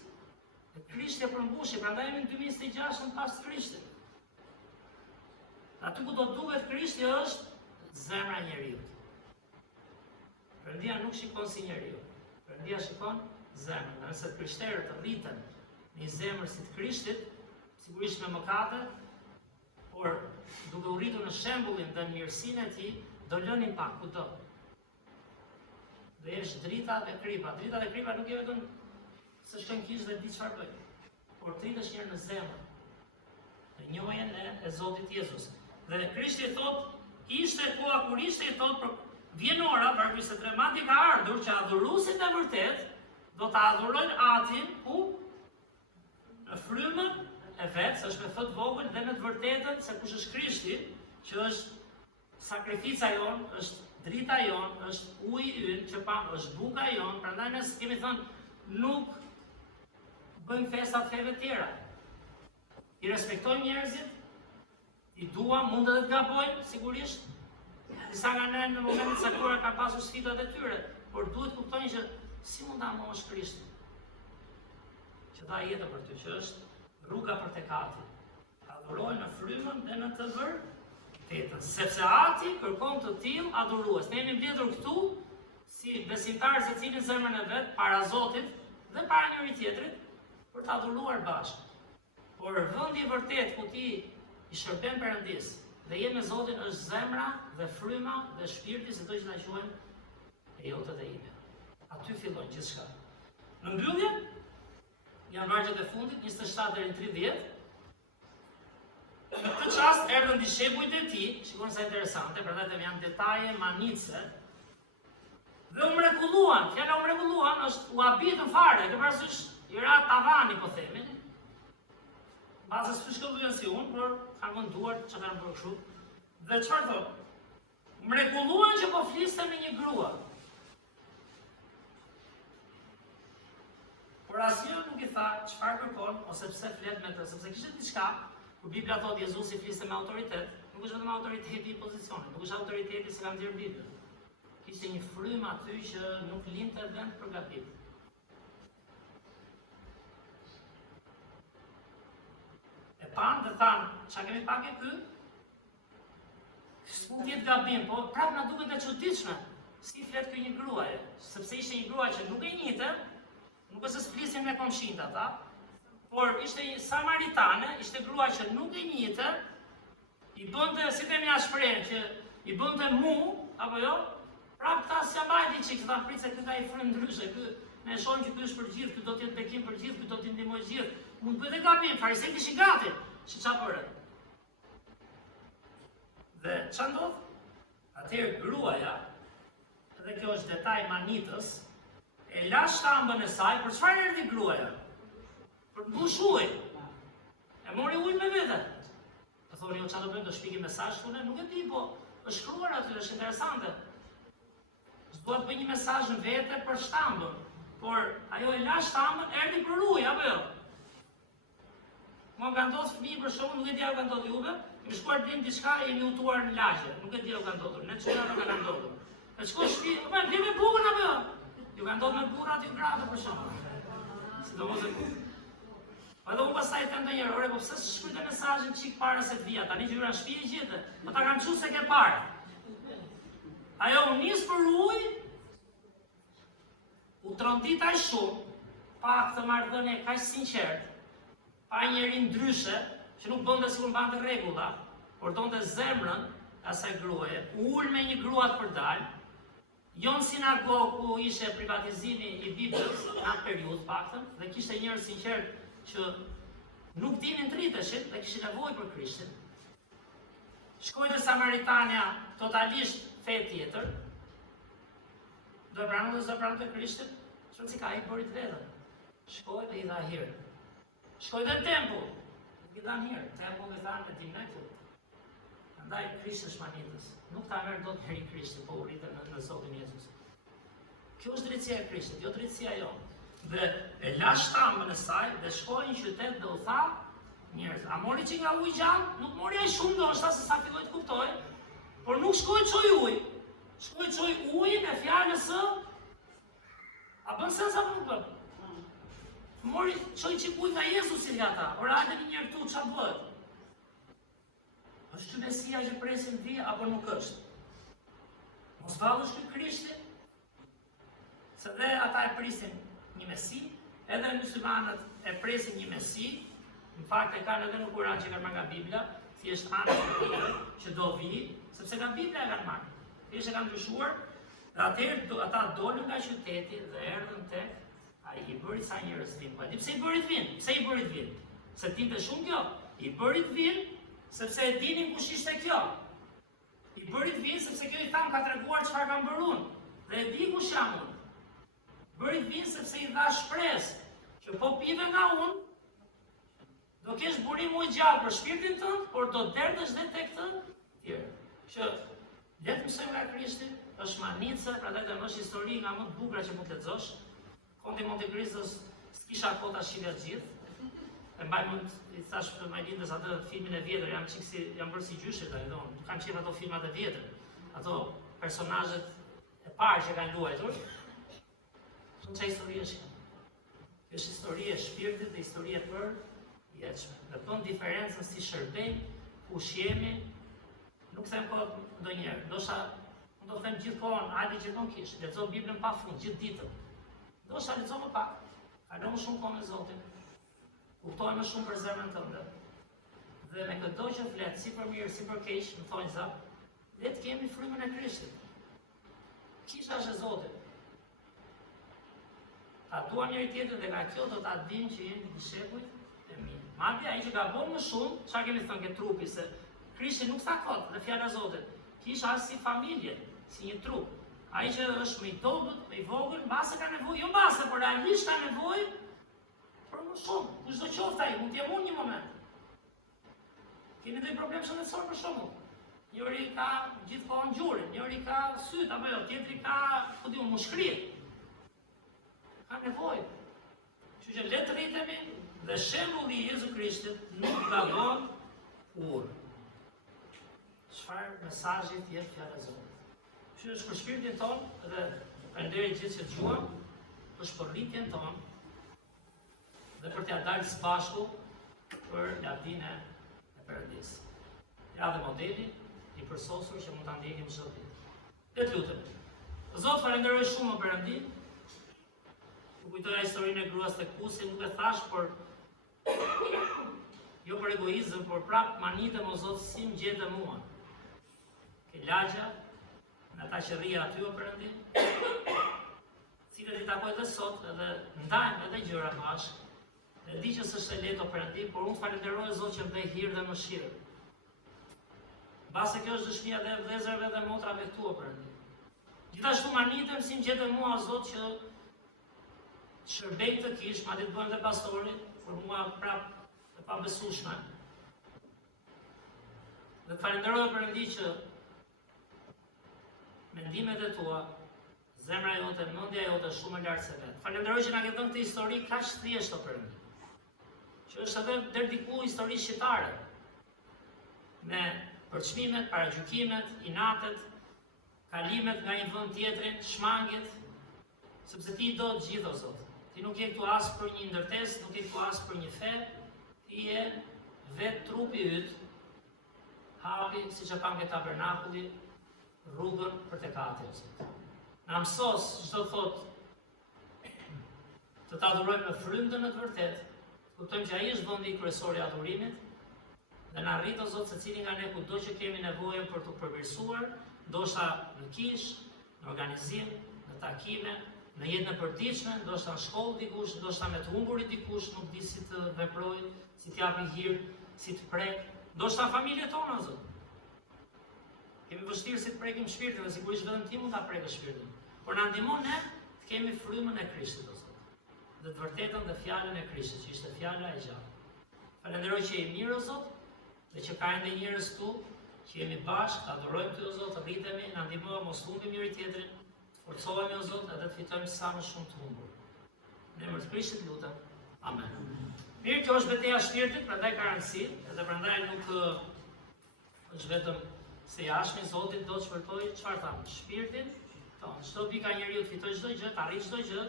dhe Krishti e përmbushi, prandaj jemi në 2026 pas Krishtit. Aty ku do duhet Krishti është zemra e njeriu. Perëndia nuk shikon si njeriu. Perëndia shikon zemrën. Nëse krishterët rriten në një zemër si të Krishtit, sigurisht me mëkate, por duke u rritur në shembullin dhe në mirësinë e tij, do lënin pak kudo. Dhe është drita dhe kripa. Drita dhe kripa nuk je vetëm se shkon kish dhe di çfarë bëj. Por dritesh njërë në zemër. Në njohjen e Zotit Jezus. Dhe Krishti thot, ishte koha kur ishte i thot, vjen ora, vargu 23, madje ka ardhur që adhuruesit e vërtet do ta adhurojnë Atin ku në frymën e vetë, se është me thot vogël, dhe në të vërtetën se kush është Krishti, që është sakrifica jonë, është drita jonë, është uji ynë që pam, është buka jonë, prandaj ne kemi thënë nuk bëjmë festat feve tjera. I respektojmë njerëzit, i duam, mund edhe të gabojmë, sigurisht. Disa nga ne në momentin se kur ka pasur sfidat e tyre, por duhet kuptojnë që si mund ta mosh Krishtin. Që dha jetë për ty, që është rruga për tek Ati. Adhuroj në frymën dhe në të vërtetën, sepse Ati kërkon të tillë adhurues. Ne jemi mbledhur këtu si besimtarë secilin zemrën e vet para Zotit dhe para njëri tjetrit për të adhuruar bashkë. Por vendi i vërtet ku ti i shërben Perëndis dhe je me Zotin është zemra dhe fryma dhe shpirti, si do që na quajnë e jote dhe ime. Aty fillon gjithçka. Në mbyllje, janë vargjet e fundit, 27 deri në 30. Në këtë çast erdhën dishepujt e tij, shikoni sa interesante, prandaj të janë detaje manice. Dhe u mrekulluan, fjala u mrekulluan është u habitën fare, ke parasysh i ra tavani po themi. Bazës të shkëllujen si unë, por kanë mënduar që kanë bërë kështu. Dhe çfarë thonë? Mrekulluan që po fliste me një grua. Por asnjë nuk i tha çfarë kërkon ose pse flet me të, sepse kishte diçka ku Bibla thotë Jezusi fliste me autoritet, nuk është vetëm autoriteti i pozicionit, nuk është autoriteti se ka nxjerrë Biblën. Kishte një frymë aty që nuk linte vend për gabim. E panë dhe thanë, që kemi pak e ky? S'mund t'jetë gabim, po prapë na duket e çuditshme. Si flet ky një gruaje, sepse ishte një gruaje që nuk e njihte, nuk është se s'flisin me komshinët ata, por ishte një samaritane, ishte grua që nuk e njihte, i bënte, si themi ashpren, që i bënte mu, apo jo? Prapë ta s'ja mbajti çik, ta prit se ky ka i frymë ndryshe, ky ne shohim që ky është për gjithë, ky do të jetë bekim për gjithë, ky do t'i ndihmojë gjithë. Mund bëhet e gabim, farisejt ishin gati, që qa përre. Dhe qa ndodh? Atëherë gruaja, edhe kjo është detaj manitës, e la shtambën e saj, për çfarë erdhi gruaja? Për të mbush ujë. E mori ujë me vete. Të thoni, qa do bëjmë të shpiki mesazh këtu, nuk e di, po është shkruar aty, është interesante. S'duhet bëj një mesazh në vete për shtambën, por ajo e la shtambën, erdhi për ujë, apo jo? Mua ka ndodhur fëmijë për shkakun, nuk e di a ka ndodhur juve, më shkuar dim diçka e jemi utuar në lagje, nuk e di a ka ndodhur, ne çfarë nuk ka ndodhur. Ne shkoj në shtëpi, po vjen me bukën apo jo? Ju ka ndodhur me burra aty gratë për shkak. Sidomos e burr. Po do të pastaj të ndonjëherë, ore, po pse s'shkruajtë mesazhin çik para se të vija, tani që hyra në shtëpi e gjete, po ta kanë thënë se ke parë. Ajo u nis për ujë, u trondit aq shumë, pa këtë marrëdhënie kaq sinqert. Pa njëri ndryshe, që nuk bënte sikur mbante rregulla, por donte zemrën e asaj gruaje, ul me një grua të përdal, jo në sinagogë ku ishte privatizimi i Biblës në atë periudhë paktën, dhe kishte njerëz sinqert që nuk dinin të rriteshin dhe kishin nevojë për Krishtin. Shkoi te Samaritania, totalisht fe tjetër. Do e pranonte Krishtin, çfarë si ka ai bëri vetëm. Shkoi dhe i dha hir. Shkoj dhe në tempull, i dhanë hirë, tempull me thanë me tim me këtu. Andaj Krishti është manitës, nuk ta merë do të heri Krishti, po u rritë në Zotin Jezus. Kjo është drejtësia e Krishtit, jo drejtësia jo. Dhe e la shtambën e saj dhe shkoi në qytet dhe u tha njerëz, a mori që nga ujë gjallë? Nuk mori ai shumë ndoshta se sa filloi të kuptoj, por nuk shkoi çoj ujë. Shkoi çoj ujë me fjalën së a bën sens apo nuk bën? Mori çoj çikuj nga Jezusi nga ata, ora hajde një herë këtu ç'a bëhet? Është Mesia që presim vi apo nuk është? Mos vallësh ky Krishti? Se dhe ata e prisin një Mesi, edhe muslimanët e presin një Mesi, në fakt e kanë edhe në Kur'an që kanë marrë nga Bibla, thjesht anë që do vi, sepse nga Bibla e kanë marrë. Thjesht e kanë ndryshuar, dhe atëherë ata dolën nga qyteti dhe erdhën tek ai i bëri sa njerëz vinë. Po di pse i bëri të vinë? Pse i bëri të vinë? Se tinte shumë kjo. I bëri të vinë sepse e dinin kush ishte kjo. I bëri të vinë sepse kjo i tham ka treguar çfarë kam bërë unë. Dhe e di kush jam unë. Bëri të vinë sepse i dha shpresë që po pive nga unë, Do kesh burim më gjallë për shpirtin tënd, por do derdhësh dhe tek të tjerë. Që le të mësojmë nga Krishti, është manica, prandaj do është histori nga më të bukura që mund të lexosh. Konti Monte Cristos s'kisha kohë ta shihja të gjithë. E mbaj mend, i thash për Majlindës atë filmin e vjetër, jam bërë si gjyshe tani, nuk kam qef ato filmat e vjetër. Ato personazhet e parë që kanë luajtur. Shumë çaj histori është. Është histori e shpirtit dhe histori e përjetshme. Dhe bën diferencën si shërbejmë, kush jemi. Nuk them kot ndonjëherë, ndoshta do të them gjithkohon, hajde gjithmonë kish, lexo Biblën pafund gjithë ditën. Ndoshta lexo më pak, kalon më shumë kohë me Zotin. Kuptoj më shumë për zemrën tënde. Dhe me këto që flet, si për mirë, si për keq, më thonë za, le të kemi frymën e Krishtit. Kisha është e Zotit. Ta duam njëri tjetrin dhe nga kjo do ta dinë që jemi dishepujt e mi. Madje ai që gabon më shumë, çfarë kemi thënë ke trupi se Krishti nuk tha kot dhe fjala e Zotit. Kisha është si familje, si një trup. Ai që është më i dobët, më i vogël, mbase ka nevojë, jo mbase, por realisht ka nevojë për më shumë. Kushdo qoftë ai, mund të jem unë një moment. Kemi ndonjë problem shëndetësor për shembull. Njëri ka gjithkohon gjurë, njëri ka syt apo jo, tjetri ka, po diun, mushkëri. Ka nevojë. Kështu që le të rritemi dhe shembulli i Jezu Krishtit nuk gabon kurrë. Çfarë mesazhi tjetër fjala e Zotit. Kështu është për shpirtin tonë dhe falënderit gjithë që dëgjuam, është për rritjen tonë dhe për t'ia dalë së bashku për lavdinë e Perëndisë. Ja dhe modeli i përsosur që mund ta ndjekim çdo ditë. Le të lutem. Zot, falenderoj shumë o Perëndi. U kujtoja historinë e gruas të Kusi, nuk e thash, por jo për egoizëm, por prap manitem o Zot si më gjete mua. Ke lagja, në ata që rria aty o Perëndi, cilët i takoj dhe sot edhe ndajmë edhe gjëra bashkë. E di që s'është e lehtë o Perëndi, por unë falenderoj Zot që më dhe hir dhe mëshirë. Base kjo është dëshmia dhe vëllezërve dhe motrave këtu o Perëndi. Gjithashtu manitem si më gjete mua o Zot që shërbej të kish, madje të bëhen dhe pastori, për mua prap e pabesueshme. Dhe të falenderoj o Perëndi që mendimet e tua, zemra jote, mendja jote shumë e lartë se vetë. Falenderoj që na ke dhënë këtë histori kaq thjesht o Perëndi. Që është edhe deri diku histori shqiptare. Me përçmimet, paragjykimet, inatet, kalimet nga një vend tjetrin, shmangjet, sepse ti do të gjithë o Zot. Ti nuk je këtu as për një ndërtesë, nuk je këtu as për një fe, ti je vetë trupi yt, hapi, siç e kam ke tabernakulli, rrugën për të katë o Zot. Na mësos çdo thot të ta adhurojmë në frymën e të vërtetë, kuptojmë që ai është vendi kryesor i adhurimit, dhe na rrit o Zot secili nga ne kudo që kemi nevojë për të përmirësuar, ndoshta në kish, në organizim, në takime, në jetën e përditshme, ndoshta në shkollë dikush, ndoshta me të humburit dikush, nuk di si të veprojë, si të japi hir, si të prek, ndoshta familjet tona o Zot. Kemi vështirë si të prekim shpirtin, dhe sigurisht vetëm ti mund ta prekësh shpirtin. Por na ndihmon ne të kemi frymën e Krishtit o Zot. Dhe të vërtetën dhe fjalën e Krishtit, që ishte fjala e gjallë. Falenderoj që je mirë o Zot, dhe që ka ende njerëz këtu, që jemi bashkë, të adhurojmë ty o Zot, të rritemi, na ndihmo mos humbim njëri tjetrin, të forcohemi o Zot, edhe të fitojmë sa më shumë të humbur. Në emër të Krishtit lutem. Amen. Mirë, kjo është betejë e shpirtit, prandaj ka rëndësi, edhe prandaj nuk është vetëm se jashmi Zotit do të shpërtojë çfarë thamë, shpirtin tonë. Çdo bika njeriu të fitojë çdo gjë, të arrijë çdo gjë,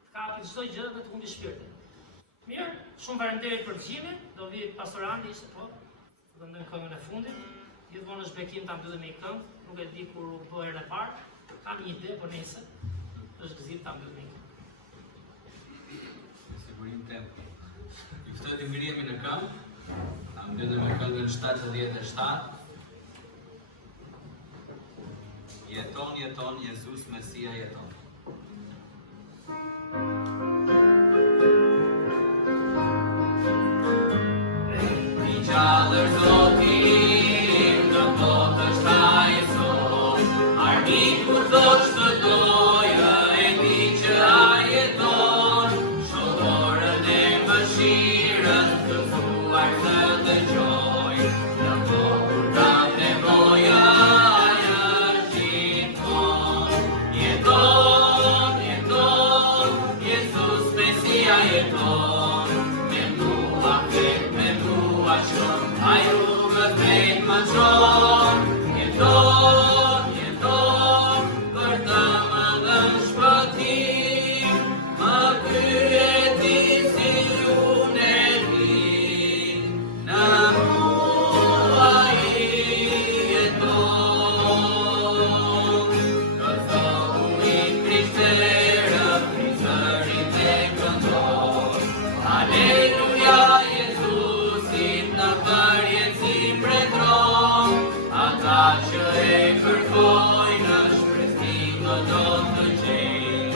të kapë çdo gjë dhe të humbi shpirtin. Mirë, shumë faleminderit për dëgjimin. Do vi pastorandi ishte po. Do ndem këngën e fundit. Gjithmonë është bekim ta mbyllim me një këngë, nuk e di kur u bë herën e parë. Kam një ide, por nëse është gëzim ta mbyllim. Sigurim tempo. I ftoj të ngrihemi në këngë. Ta mbyllim me këngën 77. Jeton, jeton, Jezus Mesia jeton. I gjallër Zotim, do të shtaj Zot, armiku do të dojë, e di që a jeton, shoqërën e mëshirën, të thua shpërthim do të gjej.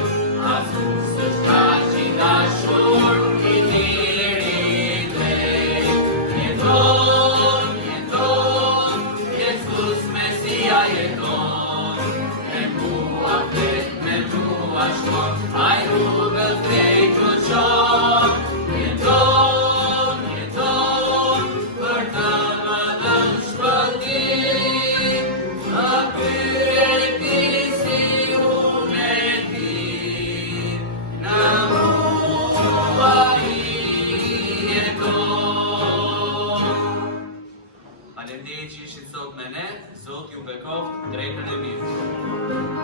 Asus është kaq i dashur, i lirit lej. Jeton, jeton, Jezus Mesia jeton. Me mua flet, me mua shkon, ai rrugës drejt të qon. Jeton, jeton, për të më dhënë shpëtim. Atyre ti si unë e ti, në mua i jeton. Faleminderit që ishit sot me ne, Zoti ju bekoft drejtën e mirë.